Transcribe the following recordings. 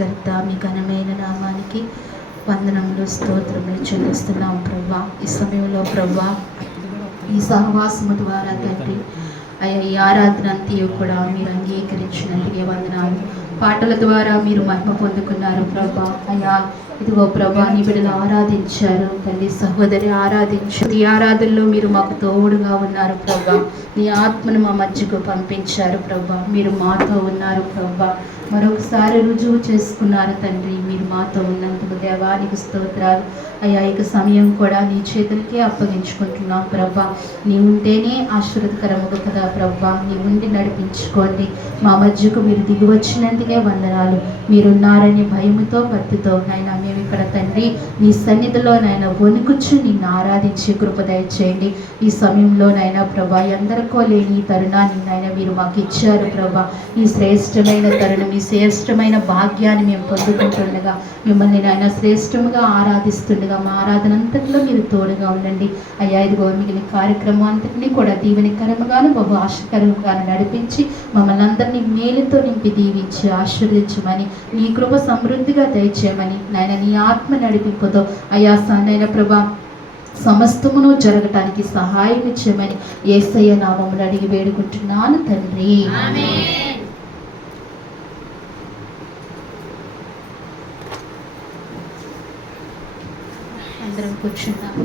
సృష్టికర్త మీ ఘనమైన నామానికి వందనములు స్తోత్రములు చెల్లిస్తున్నాం ప్రభా. ఈ సమయంలో ప్రభా ఈ సహవాసము ద్వారా తండ్రి అయ్యా ఈ ఆరాధన అంతయు కూడా మీరు అంగీకరించినందుకే వందనాలు. పాటల ద్వారా మీరు మహిమ పొందుకున్నారు ప్రభా. అయ్యా ఇదిగో ప్రభా నీ బిడ్డలు ఆరాధించారు తల్లి, సహోదరి ఆరాధించు. ఈ ఆరాధనలో మీరు మాకు తోడుగా ఉన్నారు ప్రభా. నీ ఆత్మను మా మధ్యకు పంపించారు ప్రభా. మీరు మాతో ఉన్నారు ప్రభా. మరొకసారి రుజువు చేసుకున్నారు తండ్రి మీరు మాతో ఉన్నందుకు దేవానికి స్తోత్రాలు. అయ్యా ఇక సమయం కూడా నీ చేతులకే అప్పగించుకుంటున్నాం ప్రభా. నీ ఉంటేనే ఆశీర్వదకరము కదా ప్రభా. నీ ఉండి నడిపించుకోండి. మా మధ్యకు మీరు దిగి వచ్చినందుకే వందనాలు. మీరున్నారని భయముతో భక్తితో నాయన మేము ఇక్కడ తండ్రి నీ సన్నిధిలో నాయన వణుకుచ్చు నిన్ను ఆరాధించే కృప దయచేయండి. ఈ సమయంలో నాయన ప్రభా ఎందరికో లేని ఈ తరుణాన్ని నాయన మీరు మాకు ఇచ్చారు ప్రభా. ఈ శ్రేష్టమైన తరుణం, ఈ శ్రేష్టమైన భాగ్యాన్ని మేము పొందుకుంటుండగా మిమ్మల్ని నాయన శ్రేష్టముగా ఆరాధిస్తుండగా మా ఆరాధన అంతట్లో మీరు తోడుగా ఉండండి. అయ్యా ఇదిగో మిగిలిన కార్యక్రమం అంతటినీ కూడా దీవెనకరముగాను బహు ఆశకరముగాను నడిపించి మమ్మల్ని అందరినీ మేలుతో నింపి దీవించి ఆశీర్వదించమని నీ కృప సమృద్ధిగా దయచేయమని నాయన నీ ఆత్మ నడిపింపుతో అయ్యా నాయన ప్రభా సమస్తమును జరగటానికి సహాయం ఇచ్చేయమని యేసయ్య నామమున అడిగి వేడుకుంటున్నాను తండ్రి. అందరం కూర్చున్నాము.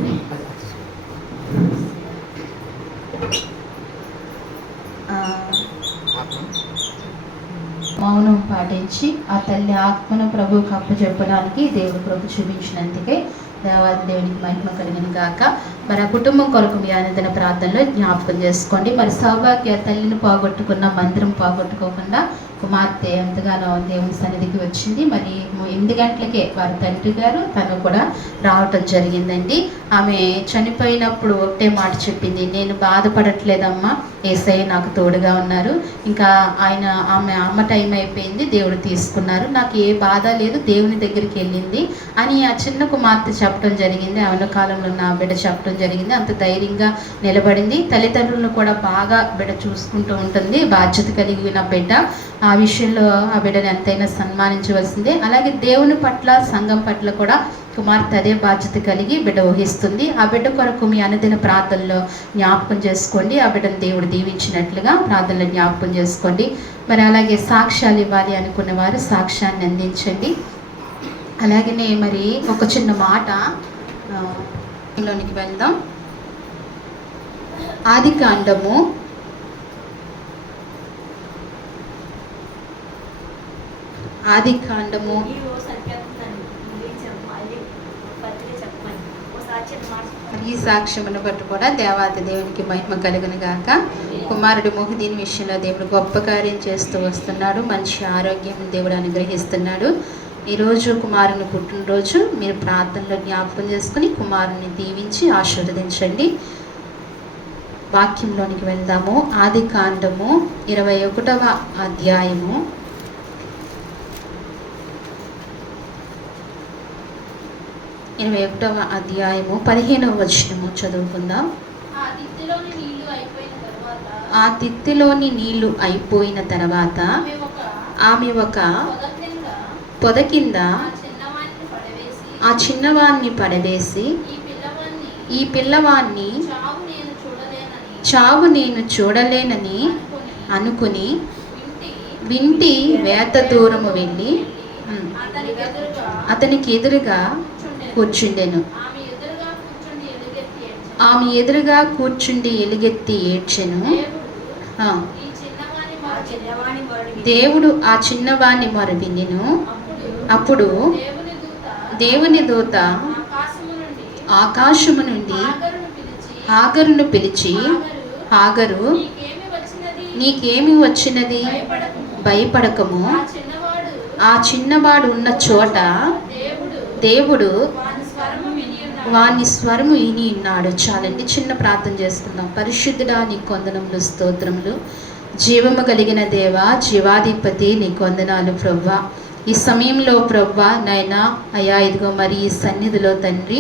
మౌనం పాటించి ఆ తల్లి ఆత్మను ప్రభువుకు అప్పచెప్పడానికి దేవుడు కృప చూపించినందుకే దేవాది దేవునికి మహిమ కలిగిన గాక. మరి ఆ కుటుంబం కొరకు మీ ఆనందన ప్రార్థనలో జ్ఞాపకం చేసుకోండి. మరి సౌభాగ్య తల్లిని పోగొట్టుకున్న మందిరం పోగొట్టుకోకుండా కుమార్తె ఎంతగానో దేవుని సన్నిధికి వచ్చింది. మరి 8 గంటలకే వారి తండ్రి గారు తను కూడా రావటం జరిగిందండి. ఆమె చనిపోయినప్పుడు ఒకటే మాట చెప్పింది, నేను బాధపడట్లేదమ్మా, యేసయ్య నాకు తోడుగా ఉన్నారు. ఇంకా ఆమె అమ్మ టైం అయిపోయింది, దేవుడు తీసుకున్నారు, నాకు ఏ బాధ లేదు, దేవుని దగ్గరికి వెళ్ళింది అని ఆ చిన్న కుమార్తె చెప్పడం జరిగింది. ఆమె కాలంలో నా బిడ్డ చెప్పడం జరిగింది. అంత ధైర్యంగా నిలబడింది. తల్లిదండ్రులను కూడా బాగా బిడ్డ చూసుకుంటూ ఉంటుంది. బాధ్యత కలిగిన బిడ్డ. ఆ విషయంలో ఆ బిడ్డను ఎంతైనా సన్మానించవలసిందే. అలాగే దేవుని పట్ల సంఘం పట్ల కూడా కుమార్తె అదే బాధ్యత కలిగి బిడ్డ వహిస్తుంది. ఆ బిడ్డ కొరకు మీ అనుదిన ప్రార్థనలో జ్ఞాపకం చేసుకోండి. ఆ బిడ్డను దేవుడు దీవించినట్లుగా ప్రార్థనలో జ్ఞాపకం చేసుకోండి. మరి అలాగే సాక్ష్యాలు ఇవ్వాలి అనుకున్న వారు సాక్ష్యాన్ని అందించండి. అలాగనే మరి ఒక చిన్న మాట లోనికి వెళ్దాం. ఆదికాండము 'ఈ సాక్ష్యమును బట్టి కూడా దేవాది దేవునికి మహిమ కలుగును గాక. కుమారుడు మొహదీన్ విషయంలో దేవుడు గొప్ప కార్యం చేస్తూ వస్తున్నాడు. మంచి ఆరోగ్యం దేవుడు అనుగ్రహిస్తున్నాడు. ఈరోజు కుమారుని పుట్టినరోజు. మీరు ప్రార్థనలో జ్ఞాపకం చేసుకుని కుమారుని దీవించి ఆశీర్వదించండి. వాక్యంలోనికి వెళ్దాము. ఆదికాండము 21వ అధ్యాయము 21వ అధ్యాయము 15వ వచనము చదువుకుందాం. ఆ తిత్తిలోని నీళ్లు అయిపోయిన తర్వాత ఆమె ఒక పొద కింద ఆ చిన్నవాణ్ణి పడవేసి, ఈ పిల్లవాణ్ణి చావు నేను చూడలేనని అనుకుని వింటి వేత దూరము వెళ్ళి అతనికి ఎదురుగా కూర్చుండెను. ఆమె ఎదురుగా కూర్చుండి ఎలుగెత్తి ఏడ్చెను. దేవుడు ఆ చిన్నవాణ్ణి మొర వినెను. అప్పుడు దేవుని దూత ఆకాశము నుండి హాగరును పిలిచి, హాగరు, నీకేమి వచ్చినది? భయపడకము. ఆ చిన్నవాడు ఉన్న చోట దేవుడు వాని స్వరము విని ఉన్నాడు. చాలండి, చిన్న ప్రార్థన చేసుకుందాం. పరిశుద్ధుడా, నీ వందనములు స్తోత్రములు. జీవము కలిగిన దేవా, జీవాధిపతి, నీకు వందనాలు ప్రభువా. ఈ సమయంలో ప్రభువా నాయనా అయ్యా ఇదిగో మరి ఈ సన్నిధిలో తండ్రి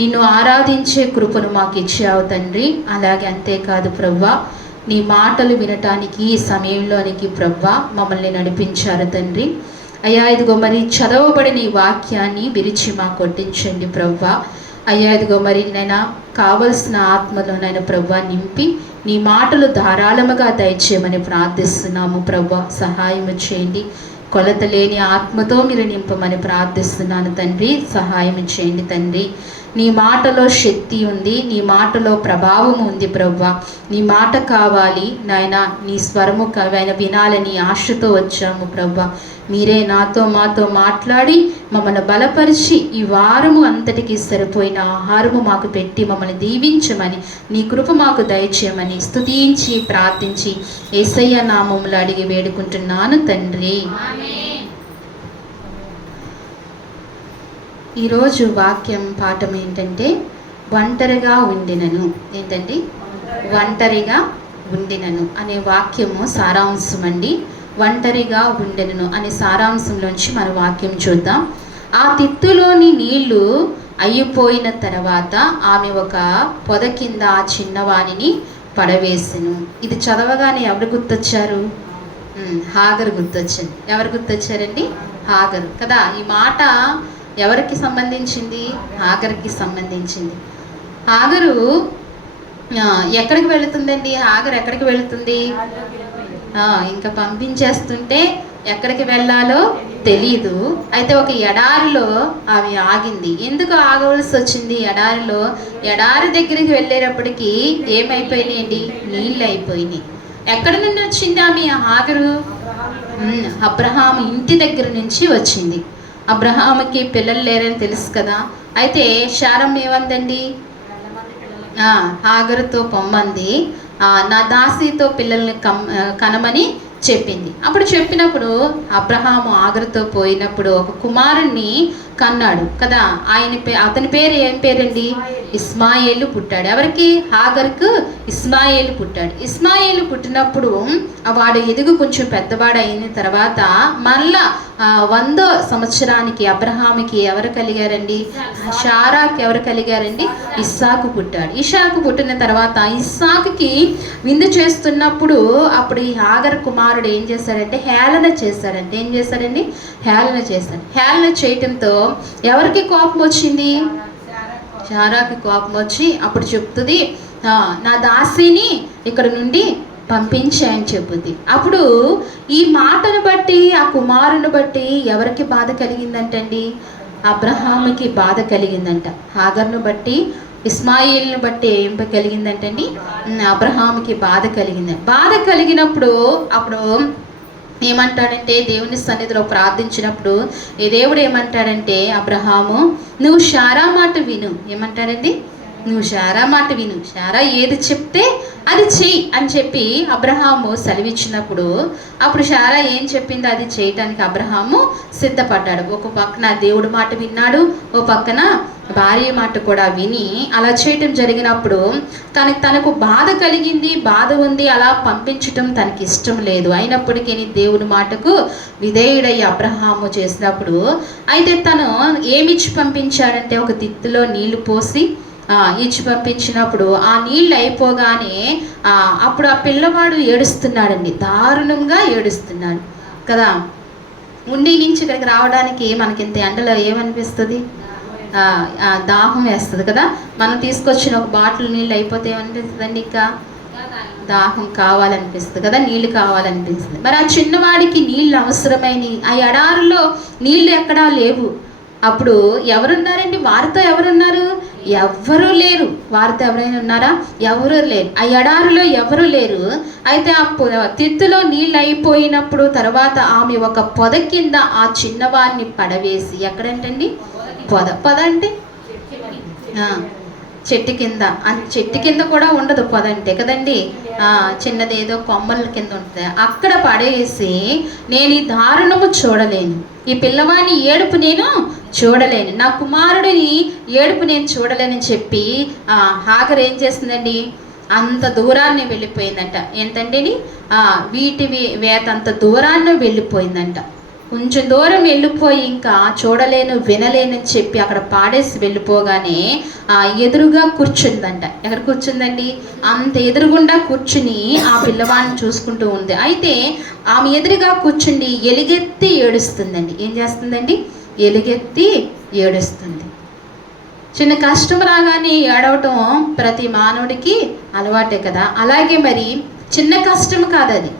నిన్ను ఆరాధించే కృపను మాకు ఇచ్చావు తండ్రి. అలాగే అంతేకాదు ప్రభువా, నీ మాటలు వినటానికి ఈ సమయంలోనికి ప్రభువా మమ్మల్ని నడిపించారు తండ్రి. అయ్యా ఇదిగో మరి చదవబడిన ఈ వాక్యాన్ని విరిచి మాకు కొట్టించండి ప్రభువా. అయ్యా ఇదిగో మరి నైనా కావలసిన ఆత్మలో నైనా ప్రభువా నింపి నీ మాటలు ధారాళముగా దయచేయమని ప్రార్థిస్తున్నాము ప్రభువా. సహాయం చేయండి. కొలత లేని ఆత్మతో మీరు నింపమని ప్రార్థిస్తున్నాను తండ్రి. సహాయం చేయండి తండ్రి. నీ మాటలో శక్తి ఉంది, నీ మాటలో ప్రభావం ఉంది ప్రభువా. నీ మాట కావాలి నాయన, నీ స్వరము కవైన వినాలని ఆశతో వచ్చాము ప్రభువా. మీరే మాతో మాట్లాడి మమ్మల్ని బలపరిచి ఈ వారము అంతటికి సరిపోయిన ఆహారము మాకు పెట్టి మమ్మల్ని దీవించమని, నీ కృప మాకు దయచేయమని స్తుతించి ప్రార్థించి యేసయ్య నామములో అడిగి వేడుకుంటున్నాను తండ్రి. ఈరోజు వాక్యం పాఠం ఏంటంటే ఒంటరిగా ఉండినను. ఏంటండి? ఒంటరిగా ఉండినను అనే వాక్యము సారాంశం అండి. ఒంటరిగా ఉండెను అనే సారాంశంలోంచి మన వాక్యం చూద్దాం. ఆ తిత్తులోని నీళ్లు అయిపోయిన తర్వాత ఆమె ఒక పొద కింద ఆ చిన్నవాణిని పడవేసెను. ఇది చదవగానే ఎవరు గుర్తొచ్చారు? హాగరు గుర్తొచ్చింది. ఎవరు గుర్తొచ్చారండి? హాగరు కదా. ఈ మాట ఎవరికి సంబంధించింది? హాగర్కి సంబంధించింది. హాగరు ఎక్కడికి వెళుతుందండి? హాగరు ఎక్కడికి వెళుతుంది? ఇంకా పంపించేస్తుంటే ఎక్కడికి వెళ్ళాలో తెలీదు. అయితే ఒక ఎడారిలో ఆమె ఆగింది. ఎందుకు ఆగవలసి వచ్చింది? ఎడారి దగ్గరికి వెళ్ళేటప్పటికి ఏమైపోయినాయండి? నీళ్ళు అయిపోయినాయి. ఎక్కడి నుండి వచ్చింది ఆమె? హాగరు అబ్రహాము ఇంటి దగ్గర నుంచి వచ్చింది. అబ్రహాముకి పిల్లలు లేరని తెలుసు కదా. అయితే శారమ్మ ఏమందండి? హాగరుతో పొమ్మంది, నా దాసితో పిల్లల్ని కనమని చెప్పింది. అప్పుడు చెప్పినప్పుడు అబ్రహాము హాగరుతో పోయినప్పుడు ఒక కుమారుణ్ణి కన్నాడు కదా. అతని పేరు ఏం పేరండి? ఇస్మాయేలు పుట్టాడు. ఎవరికి? హాగర్కు ఇస్మాయేలు పుట్టాడు. ఇస్మాయేలు పుట్టినప్పుడు వాడు ఎదుగు కొంచెం పెద్దవాడు అయిన తర్వాత మళ్ళా 100వ సంవత్సరానికి అబ్రహాముకి ఎవరు కలిగారండి? షారాకి ఎవరు కలిగారండి? ఇస్సాకు పుట్టాడు. ఇస్సాకు పుట్టిన తర్వాత ఇస్సాకుకి విందు చేస్తున్నప్పుడు అప్పుడు ఈ హాగర్ కుమారుడు ఏం చేశాడంటే హేళన చేశాడంటే. ఏం చేశాడండి? హేళన చేశాడు. హేళన చేయటంతో ఎవరికి కోపం వచ్చింది? షారాకి కోపం వచ్చి అప్పుడు చెప్తుంది, నా దాసిని ఇక్కడ నుండి పంపించాయని చెప్పుద్ది. అప్పుడు ఈ మాటను బట్టి ఆ కుమారుని బట్టి ఎవరికి బాధ కలిగిందంటండి? అబ్రహాముకి బాధ కలిగిందంట. హాగర్ను బట్టి ఇస్మాయిల్ను బట్టి ఏం కలిగిందంటండి? అబ్రహాముకి బాధ కలిగింది. బాధ కలిగినప్పుడు అప్పుడు ఏమంటాడంటే దేవుని సన్నిధిలో ప్రార్థించినప్పుడు ఈ దేవుడు ఏమంటాడంటే, అబ్రహాము నువ్వు శారా మాట విను. ఏమంటాడండి? నువ్వు శారా మాట విను, శారా ఏది చెప్తే అది చెయ్యి అని చెప్పి అబ్రహాము సెలవిచ్చినప్పుడు అప్పుడు శారా ఏం చెప్పిందో అది చేయటానికి అబ్రహాము సిద్ధపడ్డాడు. ఒక పక్కన దేవుడి మాట విన్నాడు, ఓ పక్కన భార్య మాట కూడా విని అలా చేయటం జరిగినప్పుడు తనకు బాధ కలిగింది, బాధ ఉంది, అలా పంపించటం తనకి ఇష్టం లేదు. అయినప్పటికీ దేవుడి మాటకు విధేయుడయ్యి అబ్రహాము చేసినప్పుడు అయితే తను ఏమిచ్చి పంపించాడంటే ఒక తిత్తులో నీళ్లు పోసి ఇచ్చి పంపించినప్పుడు ఆ నీళ్ళు అయిపోగానే అప్పుడు ఆ పిల్లవాడు ఏడుస్తున్నాడండి. దారుణంగా ఏడుస్తున్నాడు కదా. ఉండి నుంచి ఇక్కడికి రావడానికి మనకి ఇంత ఎండలో ఏమనిపిస్తుంది? దాహం వేస్తుంది కదా. మనం తీసుకొచ్చిన ఒక బాటిల్ నీళ్ళు అయిపోతే ఏమనిపిస్తుందండి? ఇంకా దాహం కావాలనిపిస్తుంది కదా, నీళ్ళు కావాలనిపిస్తుంది. మరి ఆ చిన్నవాడికి నీళ్ళు అవసరమైనవి. ఆ ఎడారిలో నీళ్ళు ఎక్కడా లేవు. అప్పుడు ఎవరున్నారండి? వారితో ఎవరున్నారు? ఎవ్వరూ లేరు. వారితో ఎవరైనా ఉన్నారా? ఎవరూ లేరు. ఆ ఎడారిలో ఎవరూ లేరు. అయితే ఆ తిత్తులో నీళ్ళు అయిపోయినప్పుడు తర్వాత ఆమె ఒక పొద కింద ఆ చిన్నవాడిని పడవేసి, ఎక్కడంటండి? పొద అంటే చెట్టు కింద. చెట్టు కింద కూడా ఉండదు పొద అంటే కదండి, చిన్నదేదో కొమ్మల కింద ఉంటుంది. అక్కడ పడేసి నేను ఈ దారుణము చూడలేను, ఈ పిల్లవాడిని ఏడుపు నేను చూడలేను, నా కుమారుడిని ఏడుపు నేను చూడలేనని చెప్పి హాగర్ ఏం చేస్తుందండి? అంత దూరాన్ని వెళ్ళిపోయిందంట. ఏంటండి? వీటి వేతంత దూరాన్ని వెళ్ళిపోయిందంట. కొంచెం దూరం వెళ్ళిపోయి ఇంకా చూడలేను వినలేనని చెప్పి అక్కడ పాడేసి వెళ్ళిపోగానే ఎదురుగా కూర్చుందంట. ఎక్కడ కూర్చుందండి? అంత ఎదురుగుండా కూర్చుని ఆ పిల్లవాడిని చూసుకుంటూ ఉంది. అయితే ఆమె ఎదురుగా కూర్చుండి ఎలుగెత్తి ఏడుస్తుందండి. ఏం చేస్తుందండి? ఎలుగెత్తి ఏడుస్తుంది. చిన్న కష్టం రాగానే ఏడవటం ప్రతి మానవుడికి అలవాటే కదా. అలాగే మరి చిన్న కష్టం కాదు అది.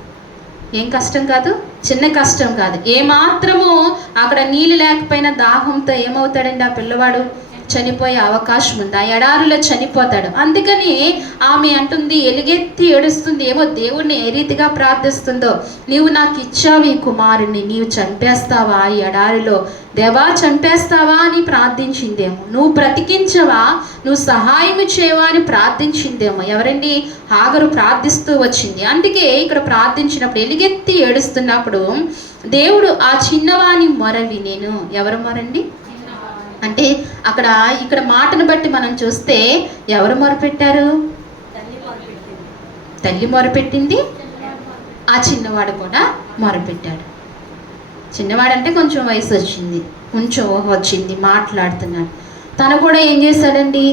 ఏం కష్టం కాదు? చిన్న కష్టం కాదు. ఏమాత్రము అక్కడ నీళ్ళు లేకపోయినా దాహంతో ఏమవుతాడండి ఆ పిల్లవాడు? చనిపోయే అవకాశం ఉంది. ఆ ఎడారిలో చనిపోతాడు. అందుకని ఆమె అంటుంది, ఎలుగెత్తి ఏడుస్తుంది. ఏమో దేవుణ్ణి ఏ రీతిగా ప్రార్థిస్తుందో, నీవు నాకు ఇచ్చావు ఈ కుమారుణ్ణి, నీవు చంపేస్తావా ఈ ఎడారిలో? దేవా చంపేస్తావా అని ప్రార్థించిందేమో. నువ్వు బ్రతికించవా, నువ్వు సహాయం చేయవా అని ప్రార్థించిందేమో. ఎవరండి? హాగరు ప్రార్థిస్తూ వచ్చింది. అందుకే ఇక్కడ ప్రార్థించినప్పుడు ఎలుగెత్తి ఏడుస్తున్నప్పుడు దేవుడు ఆ చిన్నవాని మొర వినెను. ఎవరు మొరండి? అంటే ఇక్కడ మాటను బట్టి మనం చూస్తే ఎవరు మొరపెట్టారు? తల్లి మొరపెట్టింది, ఆ చిన్నవాడు కూడా మొరపెట్టాడు. చిన్నవాడంటే కొంచెం వయసు వచ్చింది, కొంచెం వచ్చింది, మాట్లాడుతున్నాడు. తను కూడా ఏం చేశాడండి?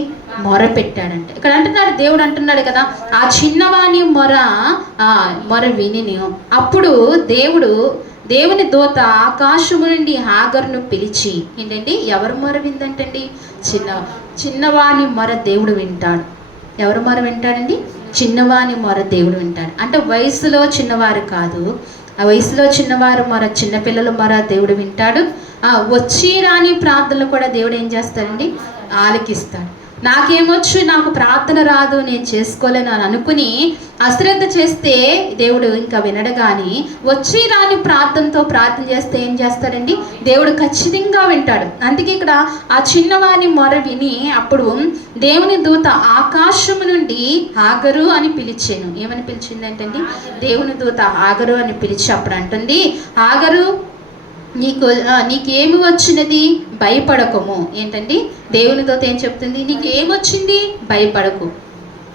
మొరపెట్టాడంటే. ఇక్కడ అంటున్నాడు, దేవుడు అంటున్నాడు కదా, ఆ చిన్నవాని మొర విని అప్పుడు దేవుని దూత ఆకాశము నుండి హాగరును పిలిచి, ఏంటండి? ఎవరు మొర విందంటండి? చిన్నవాని మొర దేవుడు వింటాడు. ఎవరు మొర వింటాడండి? చిన్నవాని మొర దేవుడు వింటాడు. అంటే వయసులో చిన్నవారు కాదు, ఆ వయసులో చిన్నవారు మొర, చిన్నపిల్లల మొర దేవుడు వింటాడు. వచ్చి రాని ప్రార్థనలు కూడా దేవుడు ఏం చేస్తాడండి? ఆలకిస్తాడు. నాకేమొచ్చు, నాకు ప్రార్థన రాదు, నేను చేసుకోలేను అని అనుకుని అశ్రద్ధ చేస్తే దేవుడు ఇంకా వినడు. కానీ వచ్చి రాని ప్రార్థనతో ప్రార్థన చేస్తే ఏం చేస్తాడండి? దేవుడు ఖచ్చితంగా వింటాడు. అందుకే ఇక్కడ ఆ చిన్నవాని మొర విని అప్పుడు దేవుని దూత ఆకాశము నుండి హాగరు అని పిలిచాను. ఏమని పిలిచిందంటండి? దేవుని దూత హాగరు అని పిలిచి అప్పుడు అంటుంది, హాగరు నీకేమి వచ్చినది? భయపడకము. ఏంటండి? దేవుని దూత ఏం చెప్తుంది? నీకేమొచ్చింది? భయపడకు.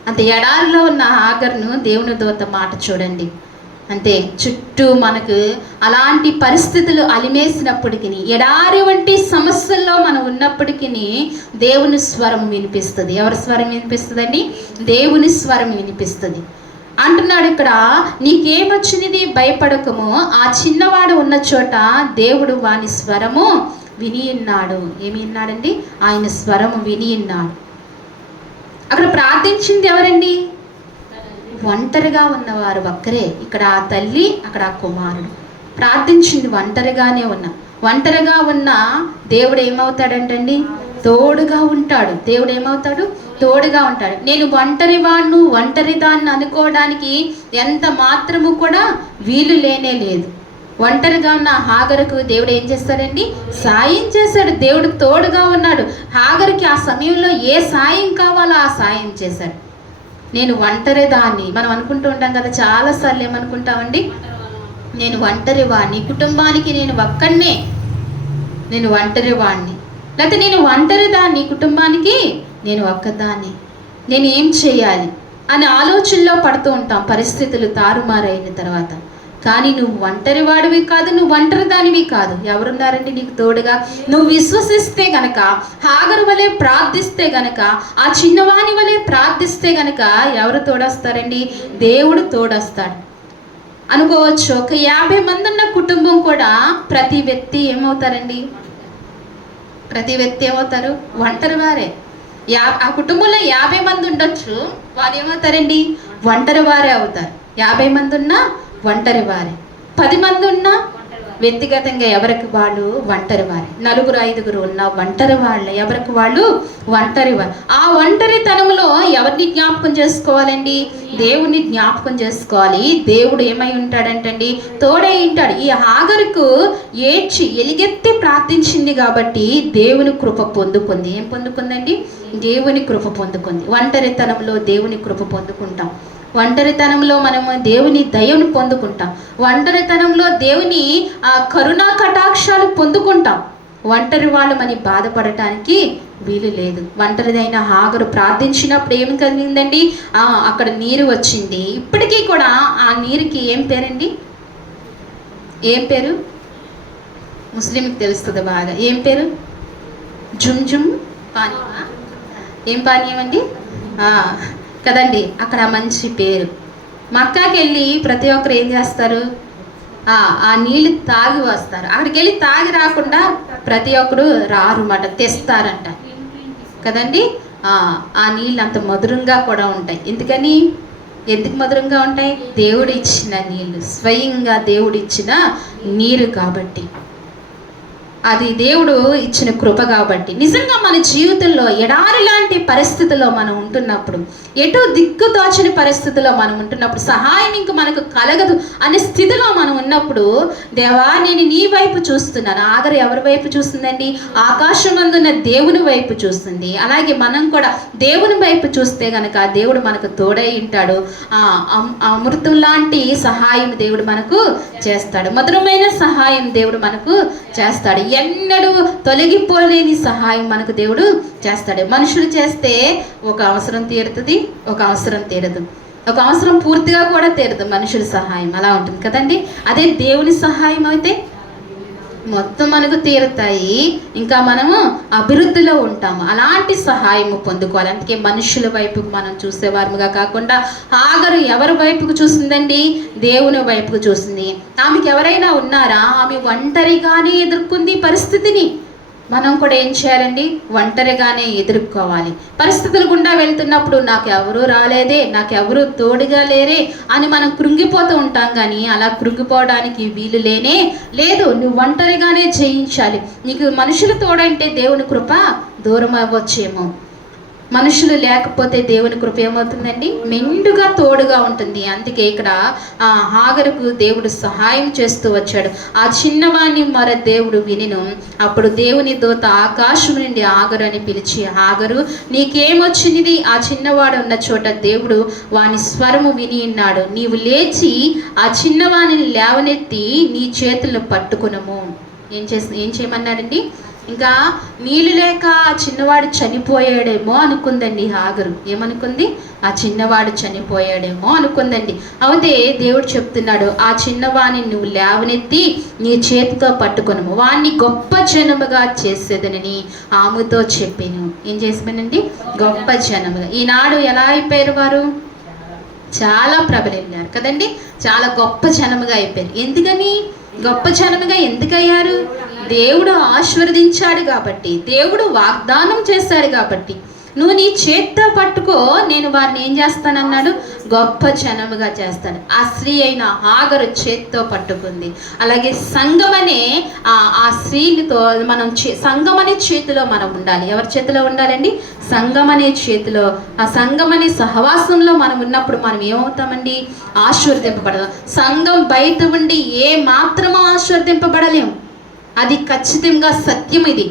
అంతే. ఎడారిలో ఉన్న హాగర్ను దేవుని దూత మాట చూడండి. అంతే, చుట్టూ మనకు అలాంటి పరిస్థితులు అలిమేసినప్పటికీ, ఎడారి వంటి సమస్యల్లో మనం ఉన్నప్పటికీ దేవుని స్వరం వినిపిస్తుంది. ఎవరి స్వరం వినిపిస్తుందండి? దేవుని స్వరం వినిపిస్తుంది. అంటున్నాడు ఇక్కడ, నీకేమొచ్చినది? భయపడకము. ఆ చిన్నవాడు ఉన్న చోట దేవుడు వాని స్వరము విని ఉన్నాడు. ఏమి విన్నాడండి? ఆయన స్వరము విని ఉన్నాడు. అక్కడ ప్రార్థించింది ఎవరండి? ఒంటరిగా ఉన్నవారు ఒక్కరే. ఇక్కడ ఆ తల్లి, అక్కడ ఆ కుమారుడు. ప్రార్థించింది ఒంటరిగానే ఒంటరిగా ఉన్న దేవుడు ఏమవుతాడంటండి? తోడుగా ఉంటాడు. దేవుడు ఏమవుతాడు? తోడుగా ఉంటాడు. నేను ఒంటరివాణ్ణు, ఒంటరిదాన్ని అనుకోవడానికి ఎంత మాత్రము కూడా వీలు లేనే లేదు. ఒంటరిగా ఉన్న హాగరుకు దేవుడు ఏం చేస్తాడండి? సాయం చేశాడు. దేవుడు తోడుగా ఉన్నాడు. హాగరుకి ఆ సమయంలో ఏ సాయం కావాలో ఆ సాయం చేశాడు. నేను ఒంటరిదాన్ని, మనం అనుకుంటూ ఉంటాం కదా చాలాసార్లు. ఏమనుకుంటామండి? నేను ఒంటరివాణ్ణి, కుటుంబానికి నేను ఒక్కడినే, నేను ఒంటరివాణ్ణి. లేకపోతే నేను ఒంటరిదాన్ని, కుటుంబానికి నేను ఒక్కదాన్ని, నేను ఏం చేయాలి అనే ఆలోచనలో పడుతూ ఉంటాం పరిస్థితులు తారుమారైన తర్వాత. కానీ నువ్వు ఒంటరి వాడివి కాదు, నువ్వు ఒంటరి దానివి కాదు. ఎవరున్నారండి నీకు తోడుగా? నువ్వు విశ్వసిస్తే గనక, హాగరు వలె ప్రార్థిస్తే గనక, ఆ చిన్నవాని వలె ప్రార్థిస్తే గనక ఎవరు తోడొస్తారండి? దేవుడు తోడొస్తాడు. అనుకోవచ్చు, ఒక 50 మంది ఉన్న కుటుంబం కూడా ప్రతి వ్యక్తి ఏమవుతారండి? ప్రతి వ్యక్తి ఏమవుతారు? ఒంటరి వారే. ఆ కుటుంబంలో 50 మంది ఉండొచ్చు, వారు ఏమవుతారండి? ఒంటరి వారే అవుతారు. 50 మంది ఉన్నా ఒంటరి వారే, 10 మంది ఉన్నా వ్యక్తిగతంగా ఎవరికి వాళ్ళు ఒంటరి వారే, 4, 5 ఉన్న ఒంటరి వాళ్ళే, ఎవరికి వాళ్ళు ఒంటరి వారు. ఆ ఒంటరితనంలో ఎవరిని జ్ఞాపకం చేసుకోవాలండి? దేవుని జ్ఞాపకం చేసుకోవాలి. దేవుడు ఏమై ఉంటాడంటండి? తోడై ఉంటాడు. ఈ హాగరుకు ఏడ్చి ఎలుగెత్తి ప్రార్థించింది కాబట్టి దేవుని కృప పొందుకుంది. ఏం పొందుకుందండి? దేవుని కృప పొందుకుంది. ఒంటరితనంలో దేవుని కృప పొందుకుంటాం. ఒంటరితనంలో మనము దేవుని దయను పొందుకుంటాం. ఒంటరితనంలో దేవుని కరుణా కటాక్షాలు పొందుకుంటాం. ఒంటరి వాళ్ళు మనం బాధపడటానికి వీలు లేదు. ఒంటరిదైన హాగరు ప్రార్థించినప్పుడు ఏమి కలిగిందండి? అక్కడ నీరు వచ్చింది. ఇప్పటికీ కూడా ఆ నీరుకి ఏం పేరండి? ఏం పేరు? ముస్లింకి తెలుస్తుంది బాగా. ఏం పేరు? జుమ్ జుమ్ పానీయమా? ఏం పానీయం అండి? కదండి, అక్కడ మంచి పేరు. మక్కాకి వెళ్ళి ప్రతి ఒక్కరు ఏం చేస్తారు? ఆ నీళ్ళు తాగి వస్తారు. అక్కడికి వెళ్ళి తాగి రాకుండా ప్రతి ఒక్కరు రారు మాట, తెస్తారంట కదండి. ఆ నీళ్ళు అంత మధురంగా కూడా ఉంటాయి. ఎందుకు మధురంగా ఉంటాయి? దేవుడు ఇచ్చిన నీళ్ళు, స్వయంగా దేవుడు ఇచ్చిన నీరు కాబట్టి, అది దేవుడు ఇచ్చిన కృప కాబట్టి. నిజంగా మన జీవితంలో ఎడారి లాంటి పరిస్థితుల్లో మనం ఉంటున్నప్పుడు, ఎటు దిక్కు తోచని పరిస్థితుల్లో మనం ఉంటున్నప్పుడు, సహాయం ఇంక మనకు కలగదు అనే స్థితిలో మనం ఉన్నప్పుడు, దేవా నేను నీ వైపు చూస్తున్నాను. ఆగరు ఎవరి వైపు చూస్తుందండి? ఆకాశమందున్న దేవుని వైపు చూస్తుంది. అలాగే మనం కూడా దేవుని వైపు చూస్తే గనక దేవుడు మనకు తోడై ఉంటాడు. అమృతం లాంటి సహాయం దేవుడు మనకు చేస్తాడు. మధురమైన సహాయం దేవుడు మనకు చేస్తాడు. ఎన్నడూ తొలగిపోలేని సహాయం మనకు దేవుడు చేస్తాడు. మనుషులు చేస్తే ఒక అవసరం తీరుతుంది, ఒక అవసరం తీరదు, ఒక అవసరం పూర్తిగా కూడా తీరదు. మనుషుల సహాయం అలా ఉంటుంది కదండి. అదే దేవుని సహాయం అయితే మొత్తం మనకు తీరుతాయి, ఇంకా మనము అభివృద్ధిలో ఉంటాము. అలాంటి సహాయము పొందుకోవాలి. అందుకే మనుషుల వైపుకు మనం చూసేవారుగా కాకుండా హాగరు ఎవరి వైపుకు చూసిందండి? దేవుని వైపుకు చూసింది. ఆమెకి ఎవరైనా ఉన్నారా? ఆమె ఒంటరిగానే ఎదుర్కొంది పరిస్థితిని. మనం కూడా ఏం చేయాలండి? ఒంటరిగానే ఎదుర్కోవాలి. పరిస్థితులు గుండా వెళ్తున్నప్పుడు నాకు ఎవరూ రాలేదే, నాకు ఎవరూ తోడుగా లేరే అని మనం కృంగిపోతూ ఉంటాం. కానీ అలా కృంగిపోవడానికి వీలు లేనే లేదు. నువ్వు ఒంటరిగానే జయించాలి. నీకు మనుషులు తోడంటే దేవుని కృప దూరం అవ్వచ్చేమో. మనుషులు లేకపోతే దేవుని కృప ఏమవుతుందండి? మెండుగా తోడుగా ఉంటుంది. అందుకే ఇక్కడ హాగరుకు దేవుడు సహాయం చేస్తూ వచ్చాడు. ఆ చిన్నవాణ్ణి మర దేవుడు వినిను. అప్పుడు దేవుని దూత ఆకాశం నుండి హాగరు అని పిలిచి, హాగరు నీకేమొచ్చినది? ఆ చిన్నవాడు ఉన్న చోట దేవుడు వాని స్వరము విని ఉన్నాడు. నీవు లేచి ఆ చిన్నవాణిని లేవనెత్తి నీ చేతులను పట్టుకునము. ఏం చేయమన్నాడండి? ఇంకా నీళ్ళు లేక ఆ చిన్నవాడు చనిపోయాడేమో అనుకుందండి హాగరు. ఏమనుకుంది? ఆ చిన్నవాడు చనిపోయాడేమో అనుకుందండి. అయితే దేవుడు చెప్తున్నాడు, ఆ చిన్నవాడిని నువ్వు లేవనెత్తి నీ చేతితో పట్టుకొనుము, వాడిని గొప్ప జనముగా చేసేదనని ఆమెతో చెప్పాను. ఏం చేసానండి? గొప్ప జనముగా. ఈనాడు ఎలా అయిపోయారు వారు? చాలా ప్రబలిల్లారు కదండి. చాలా గొప్ప జనముగా అయిపోయారు. ఎందుకని గొప్ప జనముగా ఎందుకయ్యారు? దేవుడు ఆశీర్వదించాడు కాబట్టి, దేవుడు వాగ్దానం చేశాడు కాబట్టి. నువ్వు నీ చేత్తో పట్టుకో, నేను వారిని ఏం చేస్తానన్నాడు? గొప్ప జనముగా చేస్తాడు. ఆ స్త్రీ అయిన హాగరు చేత్తో పట్టుకుంది. అలాగే సంఘం అనే ఆ స్త్రీతో మనం సంఘం అనే చేతిలో మనం ఉండాలి. ఎవరి చేతిలో ఉండాలండి? సంఘం అనే చేతిలో. ఆ సంఘం అనే సహవాసంలో మనం ఉన్నప్పుడు మనం ఏమవుతామండి? ఆశీర్వదింపబడదాం. సంఘం బయట ఉండి ఏ మాత్రమో ఆశీర్వదింపబడలేము. అది ఖచ్చితంగా సత్యం. ఇది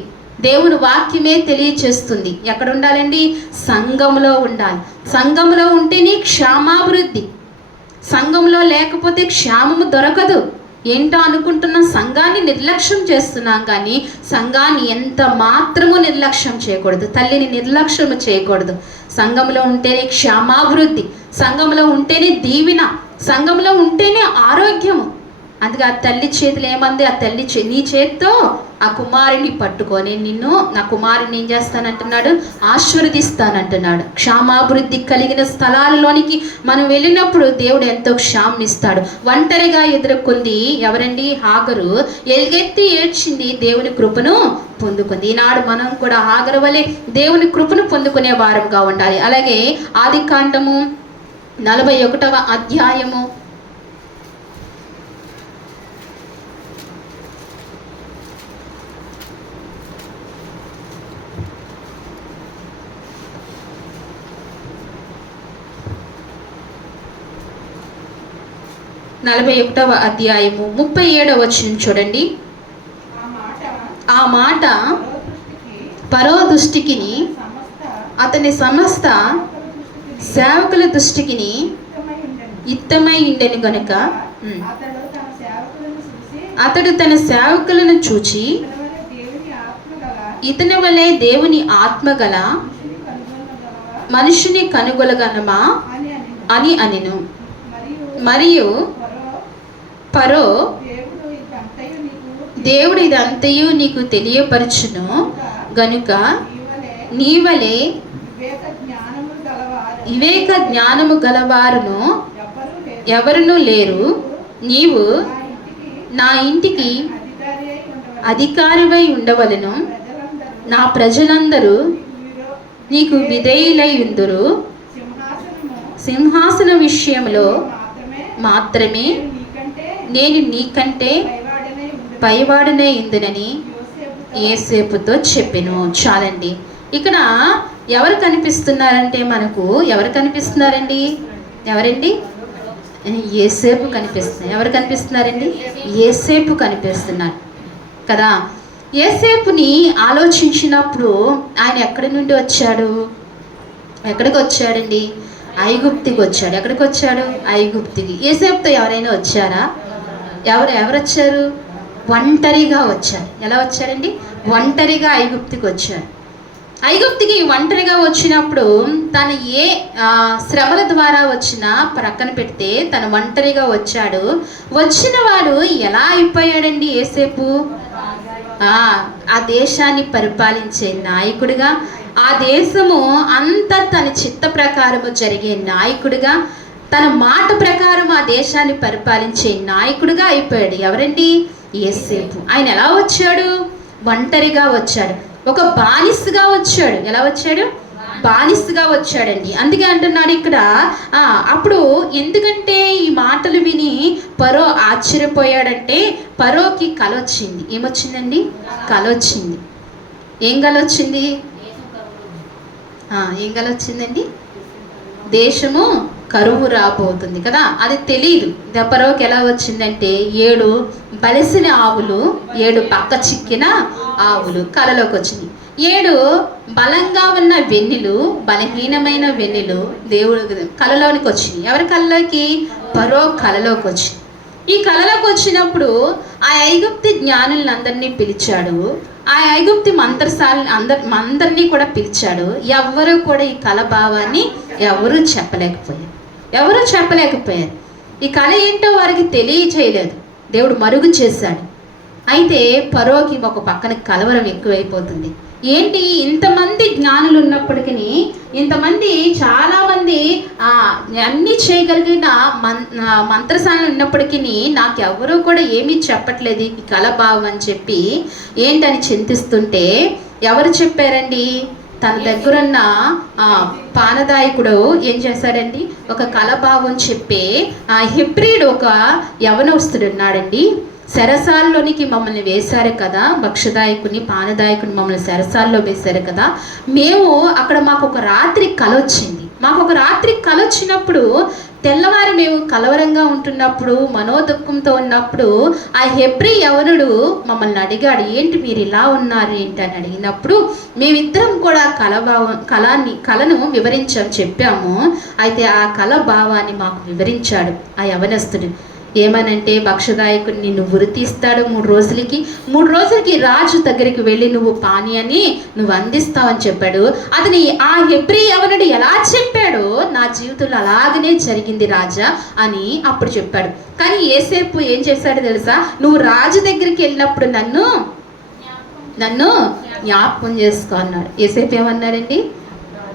దేవుని వాక్యమే తెలియచేస్తుంది. ఎక్కడ ఉండాలండి? సంఘంలో ఉండాలి. సంఘంలో ఉంటేనే క్షేమాభివృద్ధి. సంఘంలో లేకపోతే క్షేమము దొరకదు. ఏంటో అనుకుంటున్నాం, సంఘాన్ని నిర్లక్ష్యం చేస్తున్నాం. కానీ సంఘాన్ని ఎంత మాత్రము నిర్లక్ష్యం చేయకూడదు. తల్లిని నిర్లక్ష్యం చేయకూడదు. సంఘంలో ఉంటేనే క్షేమాభివృద్ధి, సంఘంలో ఉంటేనే దీవెన, సంఘంలో ఉంటేనే ఆరోగ్యము. అందుకే ఆ తల్లి చేతులు ఏమంది? ఆ తల్లి నీ చేత్తో ఆ కుమారుని పట్టుకొని నిన్ను, నా కుమారుని ఏం చేస్తానంటున్నాడు? ఆశీర్వదిస్తానంటున్నాడు. క్షేమాభివృద్ధి కలిగిన స్థలాలలోనికి మనం వెళ్ళినప్పుడు దేవుడు ఎంతో క్షేమనిస్తాడు. ఒంటరిగా ఎదుర్కొంది ఎవరండి? హాగరు. ఎలుగెత్తి ఏడ్చింది, దేవుని కృపను పొందుకుంది. ఈనాడు మనం కూడా హాగరు వలె దేవుని కృపను పొందుకునే వారంగా ఉండాలి. అలాగే ఆదికాండము 41వ అధ్యాయము 41వ అధ్యాయము 37వ వచనం చూడండి. ఆ మాట ఫరో దృష్టికిని అతని సమస్త సేవకుల దృష్టికిని ఇత్తమై ఉండెను గనుక అతడు తన సేవకులను చూచి ఇతని వలె దేవుని ఆత్మగల మనుషుని కనుగొలగనమా అని అనెను. మరియు ఫరో దేవుడు ఇదంతయు నీకు తెలియపరచును గనుక నీవలే వివేక జ్ఞానము గలవారును ఎవరునూ లేరు. నీవు నా ఇంటికి అధికారివై ఉండవలెను. నా ప్రజలందరూ నీకు విధేయులై ఉందురు. సింహాసన విషయంలో మాత్రమే నేను నీకంటే పైవాడనే ఇందునని యోసేపుతో చెప్పెను. చాలండి. ఇక్కడ ఎవరు కనిపిస్తున్నారంటే మనకు ఎవరు కనిపిస్తున్నారండి? ఎవరండి? యోసేపు కనిపిస్తున్నారు. ఎవరు కనిపిస్తున్నారండి? యోసేపు కనిపిస్తున్నారు కదా. యోసేపుని ఆలోచించినప్పుడు ఆయన ఎక్కడి నుండి వచ్చాడు? ఎక్కడికి వచ్చాడండి? ఐగుప్తికి వచ్చాడు. ఎక్కడికి వచ్చాడు? ఐగుప్తికి. యోసేపుతో ఎవరైనా వచ్చారా? ఎవరు వచ్చారు? ఒంటరిగా వచ్చారు. ఎలా వచ్చారండి? ఒంటరిగా ఐగుప్తికి వచ్చారు. ఐగుప్తికి ఒంటరిగా వచ్చినప్పుడు తను ఏ శ్రమల ద్వారా వచ్చినా ప్రక్కన పెడితే తను ఒంటరిగా వచ్చాడు. వచ్చిన వాడు ఎలా అయిపోయాడండి? యోసేపు ఆ దేశాన్ని పరిపాలించే నాయకుడిగా, ఆ దేశము అంతా తన చిత్త ప్రకారము జరిగే నాయకుడిగా, తన మాట ప్రకారం ఆ దేశాన్ని పరిపాలించే నాయకుడిగా అయిపోయాడు. ఎవరండి? యోసేపు. ఆయన ఎలా వచ్చాడు? ఒంటరిగా వచ్చాడు. ఒక బానిసగా వచ్చాడు. ఎలా వచ్చాడు? బానిసగా వచ్చాడండి. అందుకే అంటున్నాడు ఇక్కడ. అప్పుడు ఎందుకంటే ఈ మాటలు విని ఫరో ఆశ్చర్యపోయాడంటే ఫరోకి కల వచ్చింది. ఏమొచ్చిందండి? కల వచ్చింది. ఏం కల వచ్చింది? ఏం కల వచ్చిందండి? దేశము కరువు రాబోతుంది కదా. అది తెలియదు. ఫరోకి ఎలా వచ్చిందంటే 7 బలిసిన ఆవులు, 7 పక్క చిక్కిన ఆవులు కలలోకి వచ్చింది. 7 బలంగా ఉన్న వెన్నెలు, బలహీనమైన వెన్నెలు దేవుడు కలలోనికి వచ్చింది. ఎవరి కలలోకి? ఫరో కలలోకి వచ్చింది. ఈ కలలోకి వచ్చినప్పుడు ఆ ఐగుప్తి జ్ఞానులందరినీ పిలిచాడు. ఆ ఐగుప్తి అందరినీ కూడా పిలిచాడు. ఎవ్వరూ కూడా ఈ కల భావాన్ని ఎవరూ చెప్పలేకపోయారు. ఈ కళ ఏంటో వారికి తెలియచేయలేదు. దేవుడు మరుగు చేశాడు. అయితే ఫరోకి ఒక పక్కన కలవరం ఎక్కువైపోతుంది. ఏంటి? ఇంతమంది జ్ఞానులు ఉన్నప్పటికీ, ఇంతమంది చాలామంది అన్నీ చేయగలిగిన మంత్రసానులు ఉన్నప్పటికీ నాకెవరూ కూడా ఏమీ చెప్పట్లేదు ఈ కలభావం అని చెప్పి ఏంటని చింతిస్తుంటే ఎవరు చెప్పారండి? తన దగ్గరున్న పానదాయకుడు ఏం చేశాడండి? ఒక కలభావం చెప్పి హెబ్రీడు ఒక యవనస్తుడు ఉన్నాడండి. సెరసాల్లోనికి మమ్మల్ని వేశారు కదా, భక్షదాయకుని పానదాయకుని మమ్మల్ని సెరసాల్లో వేశారు కదా. మాకు ఒక రాత్రి కల వచ్చింది. వచ్చినప్పుడు తెల్లవారి మేము కలవరంగా ఉంటున్నప్పుడు, మనోదుఃఖంతో ఉన్నప్పుడు ఆ హెబ్రీ యవనుడు మమ్మల్ని అడిగాడు, ఏంటి మీరు ఇలా ఉన్నారు ఏంటి అని అడిగినప్పుడు మేమిద్దరం కూడా కళను చెప్పాము. అయితే ఆ కళ భావాన్ని మాకు వివరించాడు ఆ యవనస్తుడు. ఏమనంటే భక్షదాయకుని నిన్ను ఉరితీస్తాడు 3 రోజులకి రాజు దగ్గరికి వెళ్ళి నువ్వు పానీయాన్ని నువ్వు అందిస్తావని చెప్పాడు. అతని ఆ హెబ్రీ యవనుడు ఎలా చెప్పాడో నా జీవితంలో అలాగనే జరిగింది రాజా అని అప్పుడు చెప్పాడు. కానీ యోసేపు ఏం చేశాడు తెలుసా? నువ్వు రాజు దగ్గరికి వెళ్ళినప్పుడు నన్ను జ్ఞాపకం చేసుకో అన్నాడు. యోసేపు ఏమన్నాడండి?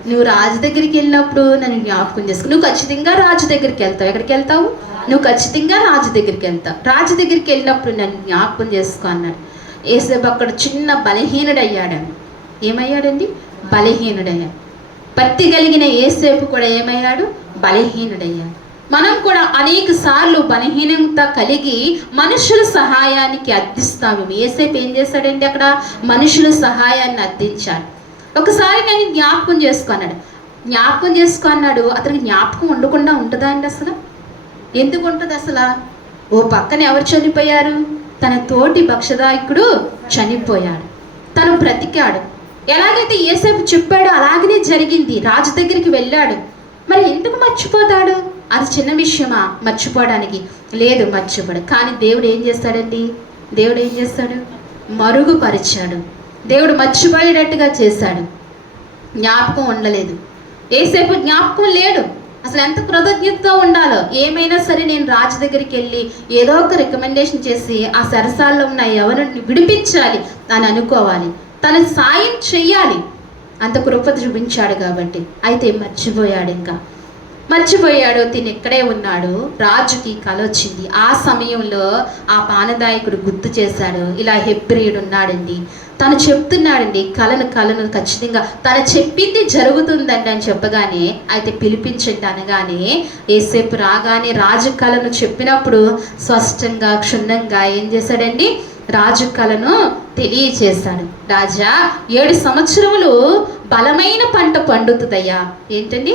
నువ్వు రాజు దగ్గరికి వెళ్ళినప్పుడు నన్ను జ్ఞాపకం చేసుకో. నువ్వు ఖచ్చితంగా రాజు దగ్గరికి వెళ్తావు. ఎక్కడికి వెళ్తావు? నువ్వు ఖచ్చితంగా రాజు దగ్గరికి వెళ్తావు. రాజు దగ్గరికి వెళ్ళినప్పుడు నన్ను జ్ఞాపకం చేసుకో అన్నాడు. యోసేపు అక్కడ చిన్న బలహీనుడయ్యాడండి. ఏమయ్యాడండి? బలహీనుడయ్యాడు. భక్తి కలిగిన యోసేపు కూడా ఏమయ్యాడు? బలహీనుడయ్యాడు. మనం కూడా అనేక సార్లు బలహీనత కలిగి మనుషుల సహాయానికి అర్థిస్తాము. యోసేపు ఏం చేశాడండి? అక్కడ మనుషుల సహాయాన్ని అర్థించాడు. ఒకసారి నేను జ్ఞాపకం చేసుకున్నాడు. అతనికి జ్ఞాపకం ఉండకుండా ఉంటుందా అండి? అసలు ఎందుకు ఉంటుంది? అసలు ఓ పక్కన ఎవరు చనిపోయారు? తన తోటి భక్షదాయకుడు చనిపోయాడు. తను బ్రతికాడు. ఎలాగైతే యోసేపు చెప్పాడో అలాగనే జరిగింది. రాజు దగ్గరికి వెళ్ళాడు. మరి ఎందుకు మర్చిపోతాడు? అది చిన్న విషయమా మర్చిపోవడానికి? లేదు, మర్చిపోడు. కానీ దేవుడు ఏం చేస్తాడు? మరుగుపరిచాడు. దేవుడు మర్చిపోయేటట్టుగా చేశాడు. జ్ఞాపకం ఉండలేదు. యోసేపు జ్ఞాపకం లేడు. అసలు ఎంత కృతజ్ఞతతో ఉండాలో. ఏమైనా సరే నేను రాజు దగ్గరికి వెళ్ళి ఏదో ఒక రికమెండేషన్ చేసి ఆ సరసాల్లో ఉన్న ఎవరిని విడిపించాలి అని అనుకోవాలి, తన సాయం చెయ్యాలి. అంత కృప చూపించాడు కాబట్టి. అయితే మర్చిపోయాడు. తిని ఎక్కడే ఉన్నాడు. రాజుకి కల వచ్చింది. ఆ సమయంలో ఆ పానదాయకుడు గుర్తు చేశాడు, ఇలా హెబ్రీయుడు ఉన్నాడండి, తను చెప్తున్నాడండి కలను ఖచ్చితంగా తను చెప్పింది జరుగుతుందండి అని చెప్పగానే, అయితే పిలిపించండి అనగానే ఏసేపు రాగానే రాజు కలను చెప్పినప్పుడు స్పష్టంగా క్షుణ్ణంగా ఏం చేశాడండి, రాజు కలను తెలియచేశాడు. రాజా, 7 సంవత్సరములు బలమైన పంట పండుతుందయ్యా. ఏంటండి?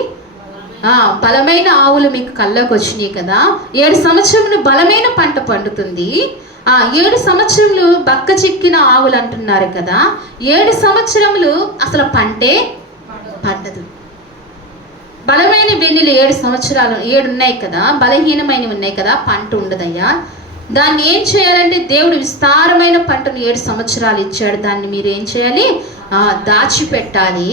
బలమైన ఆవులు మీకు కళ్ళకు వచ్చినాయి కదా, 7 సంవత్సరములు బలమైన పంట పండుతుంది. 7 సంవత్సరములు బక్క చిక్కిన ఆవులు అంటున్నారు కదా, 7 సంవత్సరములు అసలు పంటే పండదు. బలమైన వెన్నులు 7 సంవత్సరాలు 7 ఉన్నాయి కదా, బలహీనమైనవి ఉన్నాయి కదా, పంట ఉండదయ్యా. దాన్ని ఏం చేయాలంటే దేవుడు విస్తారమైన పంటను 7 సంవత్సరాలు ఇచ్చాడు. దాన్ని మీరు ఏం చేయాలి, దాచిపెట్టాలి.